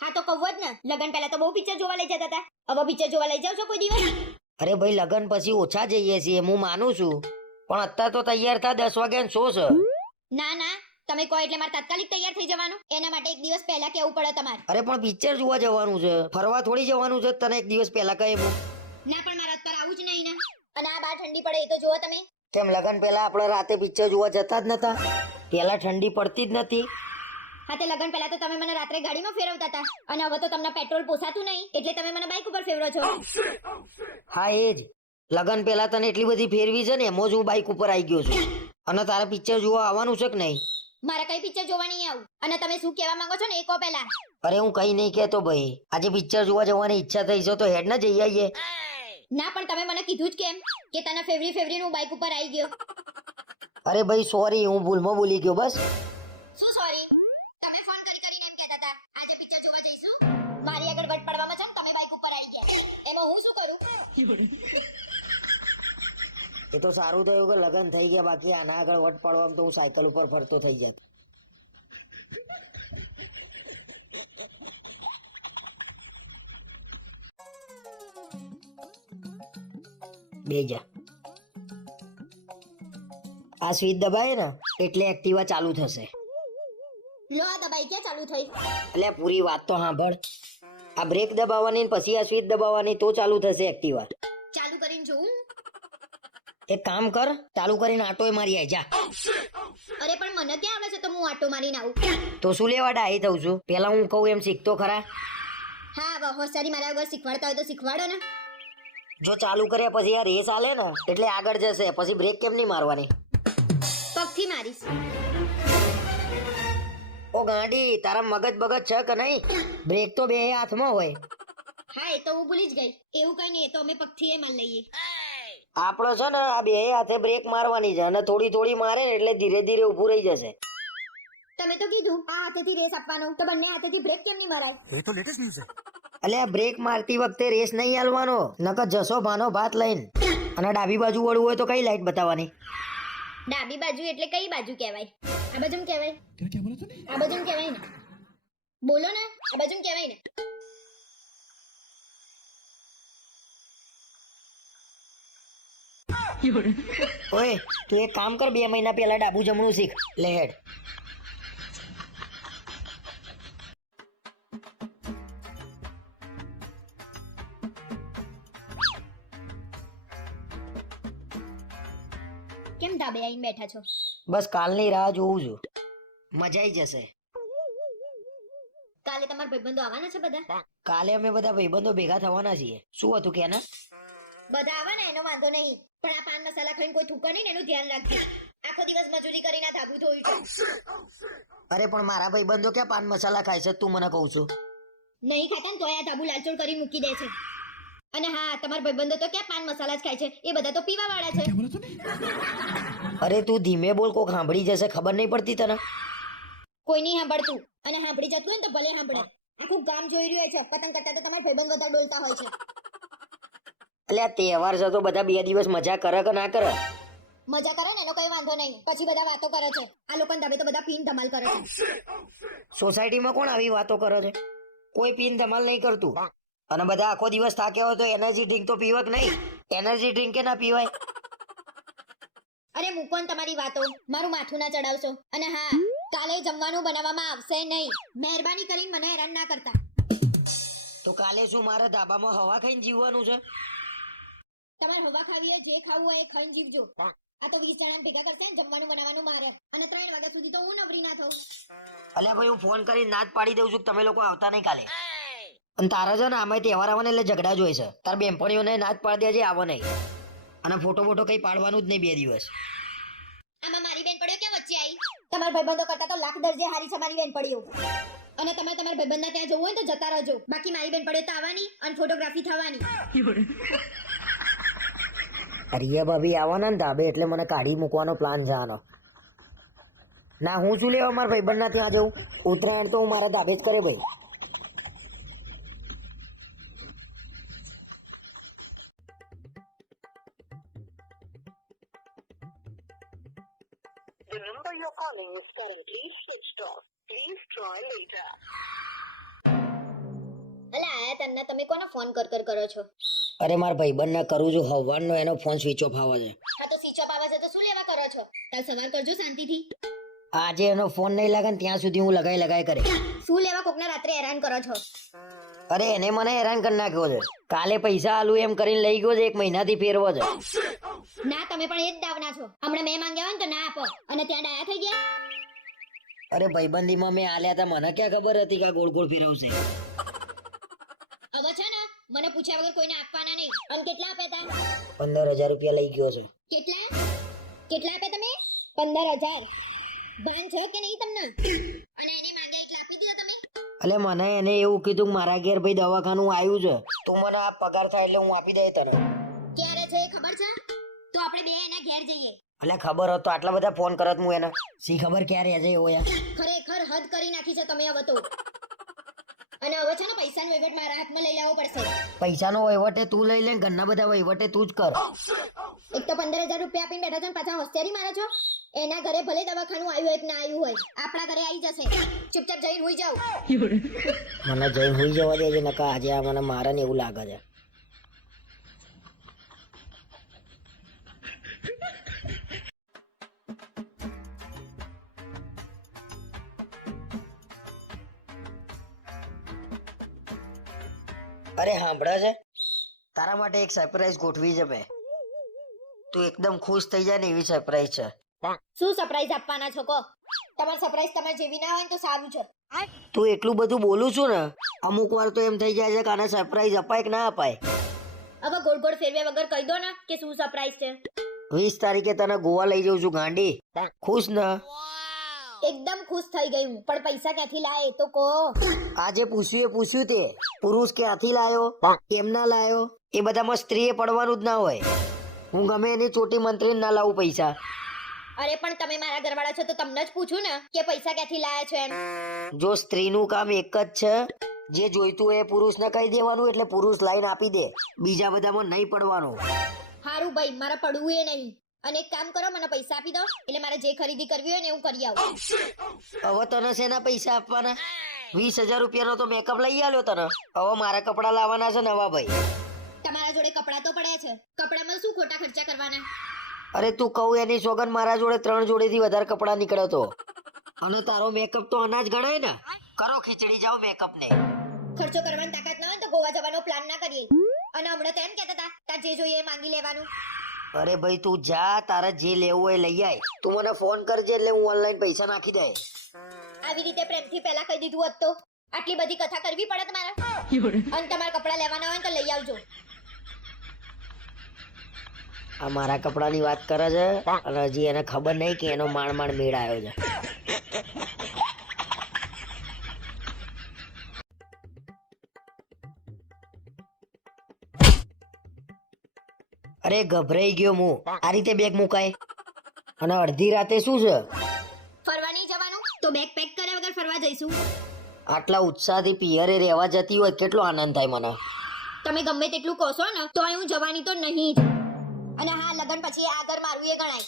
હા તો કહું જ ને, લગન પહેલા તો બહુ પિક્ચર જોવા લઈ જતા હતા, હવે પિક્ચર જોવા લઈ જાવ છો કોઈ દિવસ? અરે ભાઈ લગન પછી ઓછા જઈએ છીએ હું માનું છું, પણ અત્યારે તો તૈયાર થા, 10 વાગ્યા શો છે. ના ના, તમે કહો એટલે મારે તાત્કાલિક તૈયાર થઈ જવાનું. એના માટે એક દિવસ પહેલા કહેવું પડે તમારે. અરે પણ પિક્ચર જોવા જવાનું છે, ફરવા થોડી જવાનું છે. તને એક દિવસ પહેલા કહે હું. ના પણ મારે અત્યારે આવું જ નહીં ને. અને આ બહાર ઠંડી પડે એ તો જુઓ તમે. કેમ લગન પહેલા આપણે રાતે પિક્ચર જોવા જતા જ નતા? પહેલા ઠંડી પડતી જ નથી. હા તે લગન પહેલા તો તમે મને રાત્રે ગાડીમાં ફેરવતા હતા, અને હવે તો તમને પેટ્રોલ પોસાતું નહીં એટલે તમે મને બાઇક ઉપર ફેરવો છો. હા એ જ, લગન પહેલા તને એટલી બધી ફેરવી છે ને એમાં જ હું બાઇક ઉપર આવી ગયો છું. અને તારે પિક્ચર જોવા આવવાનું છે કે નહીં? મારે કઈ પિક્ચર જોવા નહીં આવું. અને તમે શું કહેવા માંગો છો ને એ કહો પહેલા. અરે હું કઈ નહીં કહેતો ભાઈ, આજે પિક્ચર જોવા જવાની ઈચ્છા થઈ છે તો હેડ ના જઈ આવીએ. ના પણ તમે મને કીધું જ કેમ કે તને ફેવરી નું બાઇક ઉપર આવી ગયો? અરે ભાઈ સોરી, હું ભૂલમાં બોલી ગયો બસ. શું સોરી? તમે ફોન કરીને એમ કહેતા હતા આજે પિક્ચર જોવા જઈશું. મારી આગળ વટ પડવામાં છે ને તમે બાઇક ઉપર આવી ગયા, એમાં હું શું કરું? એ તો સારું થયું કે લગન થઈ ગયા, બાકી આના આગળ વટ પાડવામાં તો હું સાયકલ ઉપર ફરતો થઈ જાત. બેજા આ સ્વિચ દબાય ને એટલે એક્ટિવા ચાલુ થશે. લો આ દબાઈ ક્યાં ચાલુ થઈ? એટલે પૂરી વાત તો સાંભળ, આ બ્રેક દબાવવાની ને પછી આ સ્વિચ દબાવવાની તો ચાલુ થશે એક્ટિવા. ચાલુ કરીને જોઉં? એક કામ કર, ચાલુ કરીને આટોય મારી આય જા. અરે પણ મને ક્યાં આવડે છે તો હું આટો મારીને આવું? તો શું લેવા ડાહી થઉં છું? પેલા હું કહું એમ શીખતો ખરા. હા હવે હોશિયારી મારા વગર શીખવાડતા હોય તો શીખવાડો ને. જો ચાલુ કર્યા પછી આ રેસ આલે ને એટલે આગળ જશે, પછી બ્રેક કેમ નહીં મારવાની? પગથી મારીશ. ઓ ગાંડી, તારા મગજ બગજ છે કે નહીં? બ્રેક તો બે હાથમાં હોય. હા એ તો હું ભૂલી જ ગઈ. એવું કઈ નહીં, એ તો અમે પગથી એ માર લઈએ. આપણો છે ને આ બે હાથે બ્રેક મારવાની છે અને થોડી થોડી મારે ને એટલે ધીરે ધીરે ઊભું રહી જશે. તમે તો કીધું આ હાથેથી રેસ આપવાનો, તો બંને હાથેથી બ્રેક કેમ નહીં મરાય? એટલે આ બ્રેક મારતી વખતે રેસ નહીં હાલવાનો, નકર જશો ભાનો ભાત લઈને. અને ડાબી બાજુ વળવું હોય તો કઈ લાઈટ બતાવવાની? ડાબી બાજુ એટલે કઈ બાજુ કહેવાય? આ બાજુ કહેવાય? આ બાજુ કહેવાય ને? બોલો ને, આ બાજુ કહેવાય ને? ઓય તું એક કામ કર, 2 મહિના પહેલા ડાબુ જમણું શીખ. લે હેડ. કેમ ધાબે આવીને બેઠા છો? બસ કાલની રાહ જોઉં છું. મજા આવી જશે. કાલે તમારા ભાઈબંધો આવવાના છે બધા? કાલે અમે બધા ભાઈબંધો ભેગા થવાના છીએ. શું હતું કે ના? બધા આવવાના એનો વાંધો નહીં, પણ આ પાન મસાલા ખાઈને કોઈ થૂકો નહીં ને એનું ધ્યાન રાખજો. આખો દિવસ મજૂરી કરીને ધાબુ ધોઈ છે. અરે પણ મારા ભાઈબંધો ક્યાં પાન મસાલા ખાય છે તું મને કહું છું? નહીં ખાતા ને તો આ ધાબુ લાલચોળ કરી મૂકી દે છે. અને હા, તમારા ભાઈબંધો તો ક્યાં પાન મસાલા જ ખાય છે, એ બધા તો પીવા વાળા છે. અરે તું ધીમે બોલ, કોક સાંભળી જશે. ખબર નહીં પડતી તને? કોઈ નહીં સાંભળતું, અને સાંભળી જતું હોય ને તો ભલે સાંભળે. આખું ગામ જોઈ રહ્યું છે પતંગ કરતા તો તમારા ભાઈબંધ બધા ડોલતા હોય છે. એટલે આ તહેવાર છે તો બધા 2 દિવસ મજા કરે કે ના કરે? મજા કરે ને એનો કઈ વાંધો નહીં, પછી બધા વાતો કરે છે. આ લોકોને ધાબે તો બધા પીન ધમાલ કરે છે. સોસાયટીમાં કોણ આવી વાતો કરે છે? કોઈ પીન ધમાલ નહીં કરતું. અને બધા આખો દિવસ થાક્યા હોય તો એનર્જી ડ્રિંક તો પીવાય કે નહીં? એનર્જી ડ્રિંક કે ના પીવાય? અરે મૂકો ને તમારી વાતો, મારું માથું ના ચડાવશો. અને હા, કાલે જમવાનું બનાવવામાં આવશે નહીં. મહેરબાની કરીને મને હેરાન ના કરતા. તો કાલે શું મારે ધાબામાં હવા ખાઈને જીવવાનું છે? તમારે હવા ખાવી હોય, જે ખાવું હોય એ ખાઈને જીવજો. આ તો 20 જણાને ભેગા કરશે ને જમવાનું બનાવવાનું મારે, અને 3 વાગ્યા સુધી તો હું નવરી ના થઉં. અલ્યા ભાઈ, હું ફોન કરીને ના જ પાડી દઉં છું કે તમે લોકો આવતા નહીં કાલે. અને તારા છે ને આમાં તહેવાર આવવાને એટલે ઝઘડા જ હોય છે. તાર બેનપણીઓને ના જ પાડી દેજે આવો નહીં. અને ફોટો કઈ પાડવાનું જ નહીં 2 દિવસ. આમાં મારી બેન પડ્યો ક્યાં વચ્ચે આવી? તમારા ભાઈબંધો કરતા તો લાખ દરજે હારી છે મારી બેન પડ્યો. અને તમે તમારા ભાઈબંધના ત્યાં જવું હોય ને તો જતા રહેજો. બાકી મારી બેન પડ્યો તો આવવાની અને ફોટોગ્રાફી થવાની. રિયા ભાભી આવવાના ને ધાબે એટલે મને કાઢી મૂકવાનો પ્લાન છે આનો. ના હું શું લેવા મારા ભાઈબંધના ત્યાં જવું? ઉત્તરાયણ તો હું મારા ધાબે જ કરે ભાઈ. The number you're calling is currently switched off. Please try later. અલા આયા તન્ના, તમે કોનો ફોન કર કરો છો? અરે મારા ભાઈબંધને કરું છું હવારનો, એનો ફોન સ્વિચ ઓફ આવે છે. હા તો સ્વિચ ઓફ આવે છે તો શું લેવા કરો છો? કાલ સવાર કરજો શાંતિથી. આજે એનો ફોન નહીં લાગે ને ત્યાં સુધી હું લગાઈ કરે. શું લેવા કોકના રાત્રે હેરાન કરો છો? અરે એને મને હેરાન કરી નાખ્યો છે. કાલે પૈસા આલું એમ કરીને લઈ ગયો છે, 1 મહિનાથી ફેરવો છે. ના, તમે પણ એ જ દાવના છો. હમણાં મેં માંગ્યા હોય ને તો ના આપો, અને ત્યાં ડાયા થઈ ગયા. અરે ભાઈબંધીમાં મેં આલ્યા હતા, મને ક્યાં ખબર હતી કે આ ગોળ ગોળ ફેરવશે. હવે છે ને મને પૂછ્યા વગર કોઈને આપવાના નહીં. અને કેટલા આપ્યા તા? 15,000 રૂપિયા લઈ ગયો છે. કેટલા આપ્યા તમે? 15,000. ભાન છે કે નહીં તમને? અને એને માંગ્યા એટલે આપી દીધો તમે? એટલે મને એને એવું કીધું કે મારા ઘેર ભાઈ દવાખાનું આવ્યું છે, તું મને આ પગાર થાય એટલે હું આપી દે તને. ક્યારે છે એ ખબર છે? તો આપણે બે એના ઘેર જઈએ. એટલે ખબર હોત તો આટલા બધા ફોન કરત હું એને. સી ખબર ક્યારે હશે એવો યાર. ખરેખર હદ કરી નાખી છે તમે હવે તો. અને હવે છે ને પૈસાનો વહીવટ મારા હાથમાં લઈ લાવવો પડશે. પૈસાનો વહીવટે તું લઈ લે, ઘરના બધા વહીવટે તું જ કર. એક તો 15,000 રૂપિયા આપીને બેઠા છો ને પાછા હોશિયારી મારો છો. એના ઘરે ભલે દવાખાનું આવ્યું હોય કે ના આવ્યું હોય, આપણા ઘરે આવી જશે. ચૂપચાપ જઈને હોઈ જાવ. મને જઈને હોઈ જવા દેજે, નકા આજે આ મને મારે ને એવું લાગે છે. અરે સાંભળે છે, તારા માટે એક સરપ્રાઈઝ ગોઠવી છે મેં. તું એકદમ ખુશ થઈ જાય ને એવી સરપ્રાઈઝ છે. શું સરપ્રાઈઝ આપવાના છો કહો? તમારી સરપ્રાઈઝ તમારે જેવી ના હોય ને તો સારું છે. તું એટલું બધું બોલું છું ને, અમુક વાર તો એમ થઈ જાય છે કે આને સરપ્રાઈઝ અપાય કે ના અપાય. હવે ગોળ ગોળ ફેરવ્યા વગર કહી દો ને કે શું સરપ્રાઈઝ છે. 20 તારીખે તને ગોવા લઈ જઉં છું ગાંડી. ખુશ ને? એકદમ ખુશ થઈ ગઈ હું, પણ પૈસા ક્યાંથી લાય એ તો કહો. આજે પૂછ્યું તે પુરુષ ક્યાંથી લાયો કેમ ના લાયો એ બધામાં સ્ત્રીએ પડવાનું જ ના હોય. હું ગમે એની ચોટી મંત્રીને ના લાવું પૈસા. અરે પણ તમે મારા ઘરવાળા છો તો તમને જ પૂછું ને કે પૈસા ક્યાંથી લાયા છો એમ. જો સ્ત્રીનું કામ એક જ છે, જે જોઈતું હોય એ પુરુષને કહી દેવાનું એટલે પુરુષ લાઈન આપી દે, બીજા બધામાં નહીં પડવાનું. હારું ભાઈ, મારે પડવું એ નહીં. અને એક કામ કરો, મને પૈસા આપી દો એટલે મારે જે ખરીદી કરવી હોય ને એવું કરી આવું. હવે તને શેના પૈસા આપવાના? 20,000 રૂપિયાનો તો મેકઅપ લઈ આલ્યો તને. હવે મારા કપડા લાવવાના છે નવા ભાઈ. તમારા જોડે કપડાં તો પડ્યા છે, કપડામાં શું ખોટા ખર્ચા કરવાના? અરે તું કહું એની સોગન મારા જોડે 3 જોડીથી વધારે કપડા નીકળ્યો તો. અને તારો મેકઅપ તો અનાજ ગણાય ને. કરો ખીચડી જાઓ મેકઅપ ને. ખર્ચો કરવાની તાકાત ના હોય તો ગોવા જવાનો પ્લાન ના કરીએ. અને હમણાં તો એમ કહેતા હતા તાર જે જોઈએ એ માંગી લેવાનું. અરે ભાઈ તું જા, તારે જે લેવું હોય લઈ આય. તું મને ફોન કરજે એટલે હું ઓનલાઈન પૈસા નાખી દે. આવી રીતે પ્રેમથી પહેલા કહી દીધું હોત તો આટલી બધી કથા કરવી પડે તમારે. અને તમારે કપડાં લેવાના હોય તો લઈ આવજો. આ મારા કપડાની વાત કરે છે અને હજી એને ખબર નહીં કે એનો માંડ મેળ આવ્યો છે. અરે ગભરાઈ ગયો હું. આ રીતે બેગ મુકાય? અને અડધી રાતે શું છે? ફરવા નહીં જવાનું તો બેગ પેક કર્યા વગર ફરવા જઈશું. આટલા ઉત્સાહથી પિયરે રહેવા જતી હોય કેટલો આનંદ થાય મને. તમે ગમે તેટલું કહો ને તો હું જવાની તો નહીં જ. અને હા, લગન પછી આ ઘર મારું એ ગણાય,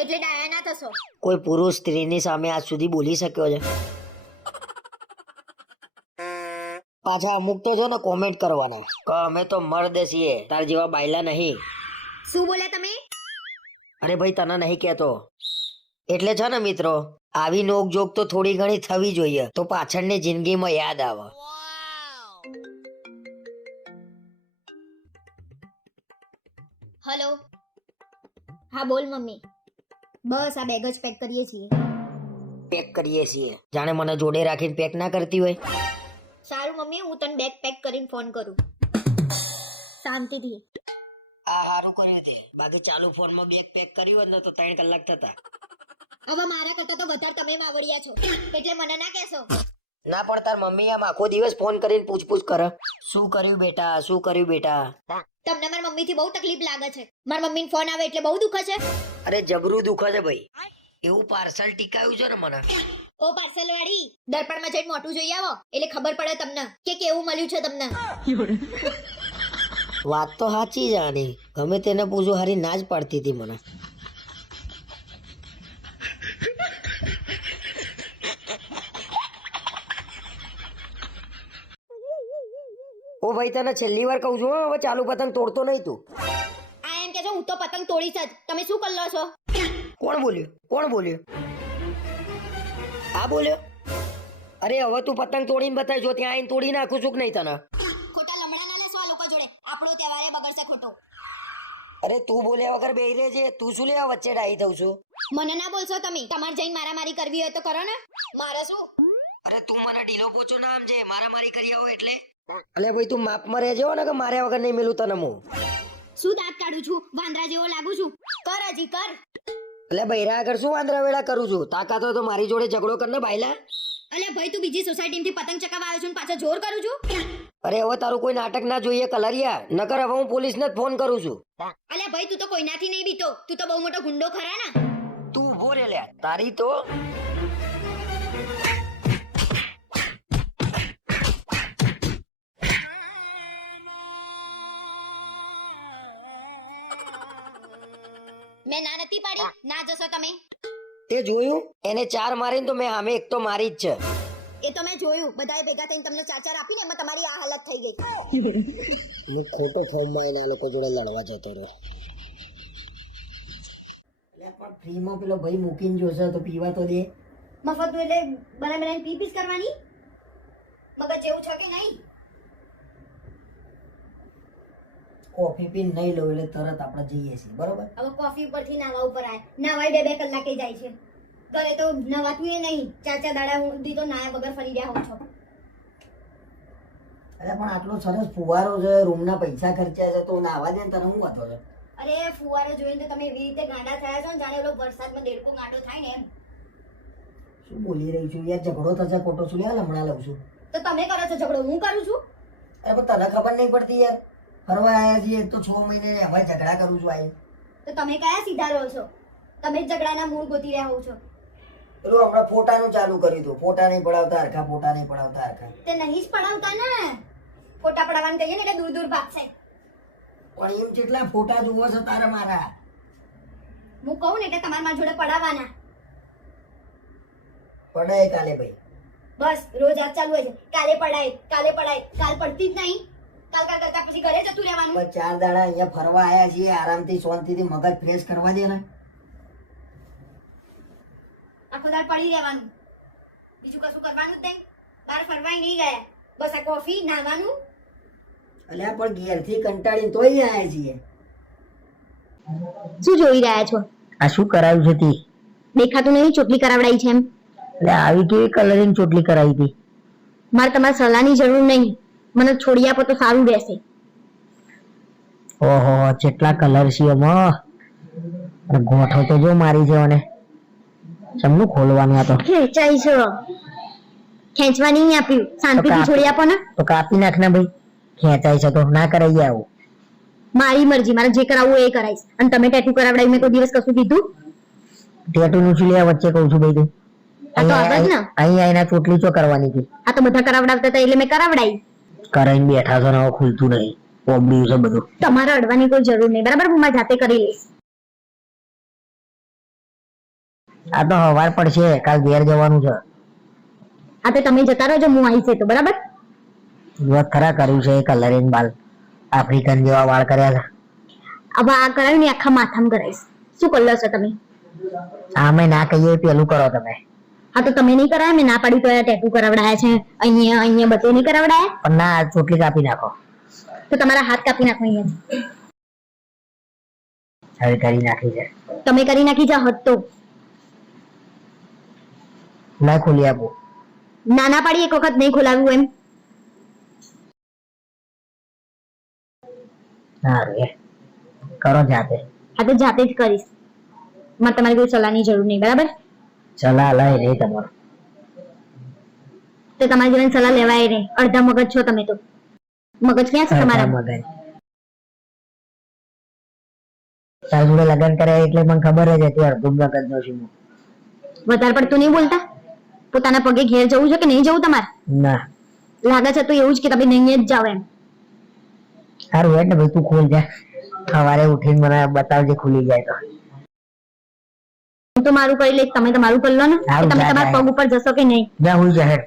એટલે ડાયા ના થશો. કોઈ પુરુષ સ્ત્રીની સામે આજ સુધી બોલી શક્યો છે? પાછા અમુક તો જો ને કોમેન્ટ કરવાના કે અમે તો મર્દ છીએ, તાર જેવા બાયલા નહીં. શું બોલ્યા તમે? અરે ભાઈ તને નહીં કહેતો. એટલે છે ને મિત્રો, આવી નોક જોક તો થોડી ઘણી થવી જોઈએ તો પાછળની જિંદગીમાં યાદ આવે. હેલો. હા બોલ મમ્મી. બસ આ બેગ જ પેક કરીએ છીએ. પેક કરીએ છીએ જાણે મને જોડે રાખીને પેક ના કરતી હોય. સારું મમ્મી, હું તને બેગ પેક કરીને ફોન કરું. શાંતિથી. આ હારું કર્યું તે. બાકી ચાલુ ફોનમાં બેગ પેક કર્યું હોત ને તો 3 કલાક થતા. હવે મારા કરતા તો વધારે તમે માવડિયા છો એટલે મને ના કહેશો. ના પણ તાર મમ્મી આમ આખો દિવસ ફોન કરીને પૂછપૂછ કરે, શું કર્યું બેટા, શું કર્યું બેટા. તમને મારા મમ્મીથી બહુ તકલીફ લાગે છે. મારા મમ્મીને ફોન આવે એટલે બહુ દુખે છે. અરે જબરું દુખે છે ભાઈ. એવું પાર્સલ ટીકાયું છે ને મને. ઓ પાર્સલ વાળી, દર્પણમાં જઈને મોટું જોઈ આવો એટલે ખબર પડે તમને કે કેવું મળ્યું છે તમને. વાત તો સાચી જ આની. ગમે તેને પૂછું હારી ના જ પાડતી હતી મને. ઓ ભાઈ તને છેલ્લી વાર કહું છું હો, હવે ચાલુ પતંગ તોડતો નહીં તું. આ એમ કે છો હું તો પતંગ તોડીશ જ. તમે શું કરી લો છો? કોણ બોલ્યું? કોણ બોલ્યું? આ બોલ્યો? અરે હવે તું પતંગ તોડીને બતાવી, જો ત્યાં આવીને તોડી નાખું છું કે નહીં તને. ખોટા લમણા ના લેશો આ લોકો જોડે. આપણો તહેવારે બગડશે ખોટો. અરે તું બોલ્યા વગર બેહી રહે છે, તું શું લેવા વચ્ચે ડાહી થઉં છું? મને ના બોલશો તમે. તમારે જઈને મારામારી કરવી હોય તો કરો ને. મારે શું? અરે તું મને ઢીલો પોચો ના સમજે, મારામારી કરી આવો એટલે. અલે ભાઈ તું માપમાં રહેજો ને કે માર્યા વગર નહીં મેલું તને હું. શું દાંત કાઢું છું? વાંદરા જેવો લાગુ છું? કર હજી કર. એટલે બૈરા આગળ શું વાંદરા વેળા કરું છું? તાકાત હોય તો મારી જોડે ઝઘડો કર ને બાયલા. અલે ભાઈ તું બીજી સોસાયટીમાંથી પતંગ ચકાવવા આવ્યો છું ને પાછો જોર કરું છું? અરે હવે તારું કોઈ નાટક ના જોઈએ કલરિયા, નકર હવે હું પોલીસને જ ફોન કરું છું. અલે ભાઈ તું તો કોઈનાથી નહીં બીતો. તું તો બહુ મોટો ગુંડો ખરા ને. તું ઉભો રે લ્યા, તારી તો મેં ના નથી પાડી. ના જશો તમે. તે જોયું? એને 4 મારીને તો મેં સામે એક તો મારી જ છે. એ તો મેં જોયું. બધાએ ભેગા થઈને તમને 4 આપીને એમાં તમારી આ હાલત થઈ ગઈ. હું ખોટો ફોર્મમાં એના લોકો જોડે લડવા જતો રહ્યો. પણ ફ્રીમાં પેલો ભાઈ મૂકીને જોશે તો પીવા તો દે. મફત એટલે બનાવીને પીપીસ કરવાની. મગજ જેવું છે કે નહીં? કોફી પીને નહીં લો એટલે તરત આપણે જઈએ છીએ, બરોબર? હવે કોફી ઉપરથી નાવા ઉપર આય. નાવાય 2 કલાકે જાય છે. ઘરે તો નવાતું એ નહીં. 4 દાડા સુધી તો નાયા વગર ફરી રહ્યા હો છો. અરે પણ આટલો સરસ ફુવારો છે, રૂમના પૈસા ખર્ચ્યા છે તો નાવા દે ને તને શું વાંધો છે? અરે ફુવારો જોઈને તો તમે એવી રીતે ગાંડા થયા છો ને જાણે ઓલો વરસાદમાં દેડકો ગાંડો થાય ને એમ. શું બોલી રહી છું યાર? ઝઘડો થશે ખોટો છું યાર, હમણાં લઉં છું. તો તમે કરો છો ઝઘડો, હું કરું છું? અરે પણ તને ખબર નહીં પડતી યાર, ફરવા આવ્યા છીએ તો 6 મહિને હવે ઝઘડા કરું છું આઈ. તો તમે કયા સીધા રહો છો? તમે જ ઝઘડાના મૂળ ગોતી રહ્યા હો છો. પેલું હમણાં ફોટાનું ચાલુ કર્યું હતું, ફોટા નહીં પડાવતા હરખા, ફોટા નહીં પડાવતા હરખા. તે નહીં જ પડાવતા ને, ફોટા પડાવવાનું કહીએ ને એટલે દૂર દૂર ભાગશે. પણ એમ જેટલા ફોટા જોવો છે તારે મારા? હું કહું ને એટલે તમારા મારા જોડે પડાવવાના. પડાય કાલે ભાઈ. બસ રોજ આજ ચાલુ હોય છે, કાલે પડાય, કાલે પડાય. કાલ પડતી જ નહીં. કાલ કાલ કરતા પછી ઘરે જતું રહેવાનું. પણ 4 દાડા અહીંયા ફરવા આવ્યા છીએ, આરામથી શાંતિથી મગજ ફ્રેશ કરવા દે ને. આખો દાડ પડી રહેવાનું, બીજું કશું કરવાનું જ નહીં. બહાર ફરવાય નહીં ગયા, બસ આ કોફી નાવાનું. અલ્યા પણ ઘેરથી કંટાળીને તોય આવ્યા છીએ. શું જોઈ રહ્યા છો? આ શું કરાવ્યું છે તી? દેખાતું નહીં ચોટલી કરાવડાઈ છે એમ? એટલે આવી કેવી કલરિંગ ચોટલી કરાવી હતી? મારે તમારી સલાહની જરૂર નહીં, મને છોડી આપો તો સારું રહેશે. ઓહો કેટલા કલર છે એમાં. ગોઠો તો જો મારી છે મને. ચમનું ખોલવાનું આ તો ખેંચાઈ છો, ખેંચવા નહીં આપ્યું, શાંતિથી છોડી આપો ને. તો કાપી નાખ ને ભાઈ, ખેંચાય છે તો ના કરાઈ આવું. મારી મરજી, મારે જે કરાવવું એ કરાઈશ. અને તમે ટેટુ કરાવડાવી મેં કોઈ દિવસ કશું કીધું? ટેટુ નું શું લેવા વચ્ચે કહું છું ભાઈ તું? આ તો આગળ ને, અહીંયા એના ચોટલી ચો કરવાની હતી? આ તો બધા કરાવડાવતા હતા એટલે મેં કરાવડાવી. કરાઈને બેઠા છો ને હવે ખુલતું નહીં, ઓબડ્યું છે બધું. તમારે અડવાની કોઈ જરૂર નહીં, બરાબર? હું મારી જાતે કરી લઈશ. આ તો હવાર પડશે, કાલ ઘેર જવાનું છે. આ તો તમે જતા રહેજો, હું આવીશ એ તો, બરાબર? વાત ખરા કર્યું છે કલરિંગ બાલ, આફ્રિકન જેવા વાળ કર્યા છે. હવે આ કરાવ્યું ને આખા માથામાં કરાવીશ. શું કલર છો તમે? આમે ના કહીએ પેલું કરો તમે. હા તો તમે નહીં કરાય, મેં ના પાડી તો ટેટુ કરાવડાયા છે અહીંયા અહીંયા બધે નહીં કરાવડાયા. પણ ના, ચોટલી કાપી નાખો. તો તમારા હાથ કાપી નાખો અહીંયા. હવે કરી નાખી છે. તમે કરી નાખી જાઓ હદ તો. ના ખોલી આપું. નાના પાડી એક વખત નહીં ખોલાવ્યું એમ. સારું એ કરો જાતે. હા તો જાતે જ કરીશ, મારે તમારી કોઈ સલાહની જરૂર નહીં, બરાબર? સલાહ લઈ નહીં તમારો. તો તમારી જોડે સલાહ લેવાય નહીં, અડધા મગજ છો તમે તો. મગજ ક્યાં છે તમારા? મગજ તારી જોડે લગ્ન કર્યા એટલે મને ખબર જ હતી અડધું મગજ નો છું. વધારે પડતું નહીં બોલતા. પોતાના પગે ઘેર જવું છે કે નહીં જવું તમારે? ના લાગે છે તો એવું જ કે તમે નહીં જ જાઓ એમ. સારું હેડ ને ભાઈ, તું ખોલ જા. સવારે ઉઠીને મને બતાવજે ખુલી જાય તો. હું તો મારું કરી લઈશ, તમે તમારું કરી લો ને. સારું, તમે જા, તમારા જા. પગ ઉપર જશો કે નહીં? જા હુઈ જા હેડ.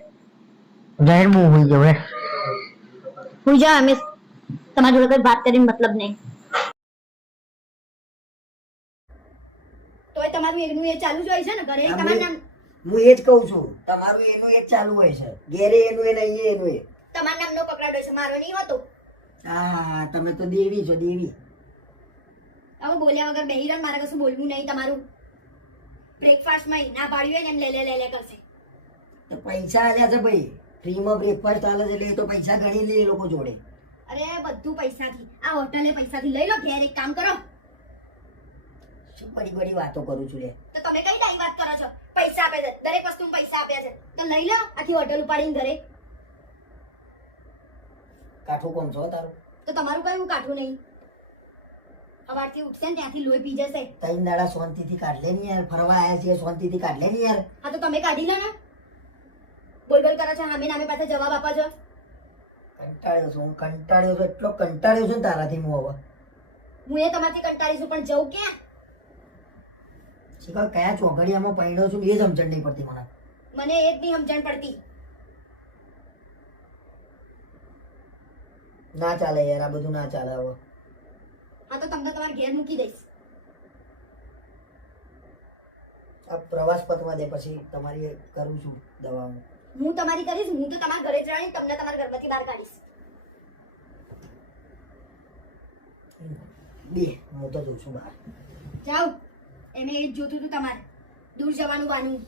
જા હેડ, હું હુઈ જાઉં હેડ. હું જાઓ, અમે તમારી જોડે કઈ વાત કરીને મતલબ નહીં. તોય તમારું એકનું એ ચાલુ જ હોય છે ને ઘરે. તમારું નામ, હું એ જ કહું છું, તમારું એનું એ જ ચાલુ હોય છે. ઘેરે એનું એ નહીં એનું એ. તમારા નામનો પકડાડો છે, મારો નહીં હોતો. હા તમે તો દેવી છો, દેવી. હવે બોલ્યા વગર બેહી રહો, મારે કશું બોલવું નહીં. તમારું બ્રેકફાસ્ટમાં ના પાડ્યું હોય ને એમ લે કરશે. તો પૈસા આલ્યા છે ભાઈ, ફ્રીમાં બ્રેકફાસ્ટ આલે છે એટલે એ તો પૈસા ગણી લે એ લોકો જોડે. અરે બધું પૈસાથી, આ હોટલે પૈસાથી લઈ લો. ઘેર એક કામ કરો. શું બડી બડી વાતો કરું છું લે. તો તમે કઈ ટાઈમ વાત કરો છો? પૈસા આપે છે, દરેક વસ્તુમાં પૈસા આપ્યા છે, તો લઈ લો આખી હોટલ ઉપાડીને ઘરે. કાઠું કોણ છો તારું? તો તમારું કયું કાઠું નહીં. સવારથી ઉઠશે ને ત્યાંથી લોહી પી જશે. 3 દાડા શાંતિથી કાઢ લે ને યાર, ફરવા આવ્યા છીએ શાંતિથી કાઢ લે ને યાર. હા તો તમે કાઢી લો ને. બોલ કરો છો, સામે નામે પાસે જવાબ આપો છો. કંટાળ્યો છું, કંટાળ્યો છું, એટલો કંટાળ્યો છું ને તારાથી હું હવે. હું એ તમારથી કંટાળી છું, પણ જવું ક્યાં? શીખર કયા ચોઘડિયામાં પડ્યો છું એ જ સમજણ નહીં પડતી મને. મને એ જ નહીં સમજણ પડતી. ના ચાલે યાર, આ બધું ના ચાલે હવે. હા તો તમને તમારા ઘેર મૂકી દઈશ. આ પ્રવાસ પતવા દે પછી તમારી કરું છું દવા. હું તમારી કરીશ, હું તો તમારા ઘરે જ રહી તમને તમારા ઘરમાંથી બહાર કાઢીશ. બે હું તો જોઉં છું બહાર. જાઓ, એને એ જ જોતું હતું તમારે દૂર જવાનું વાનું.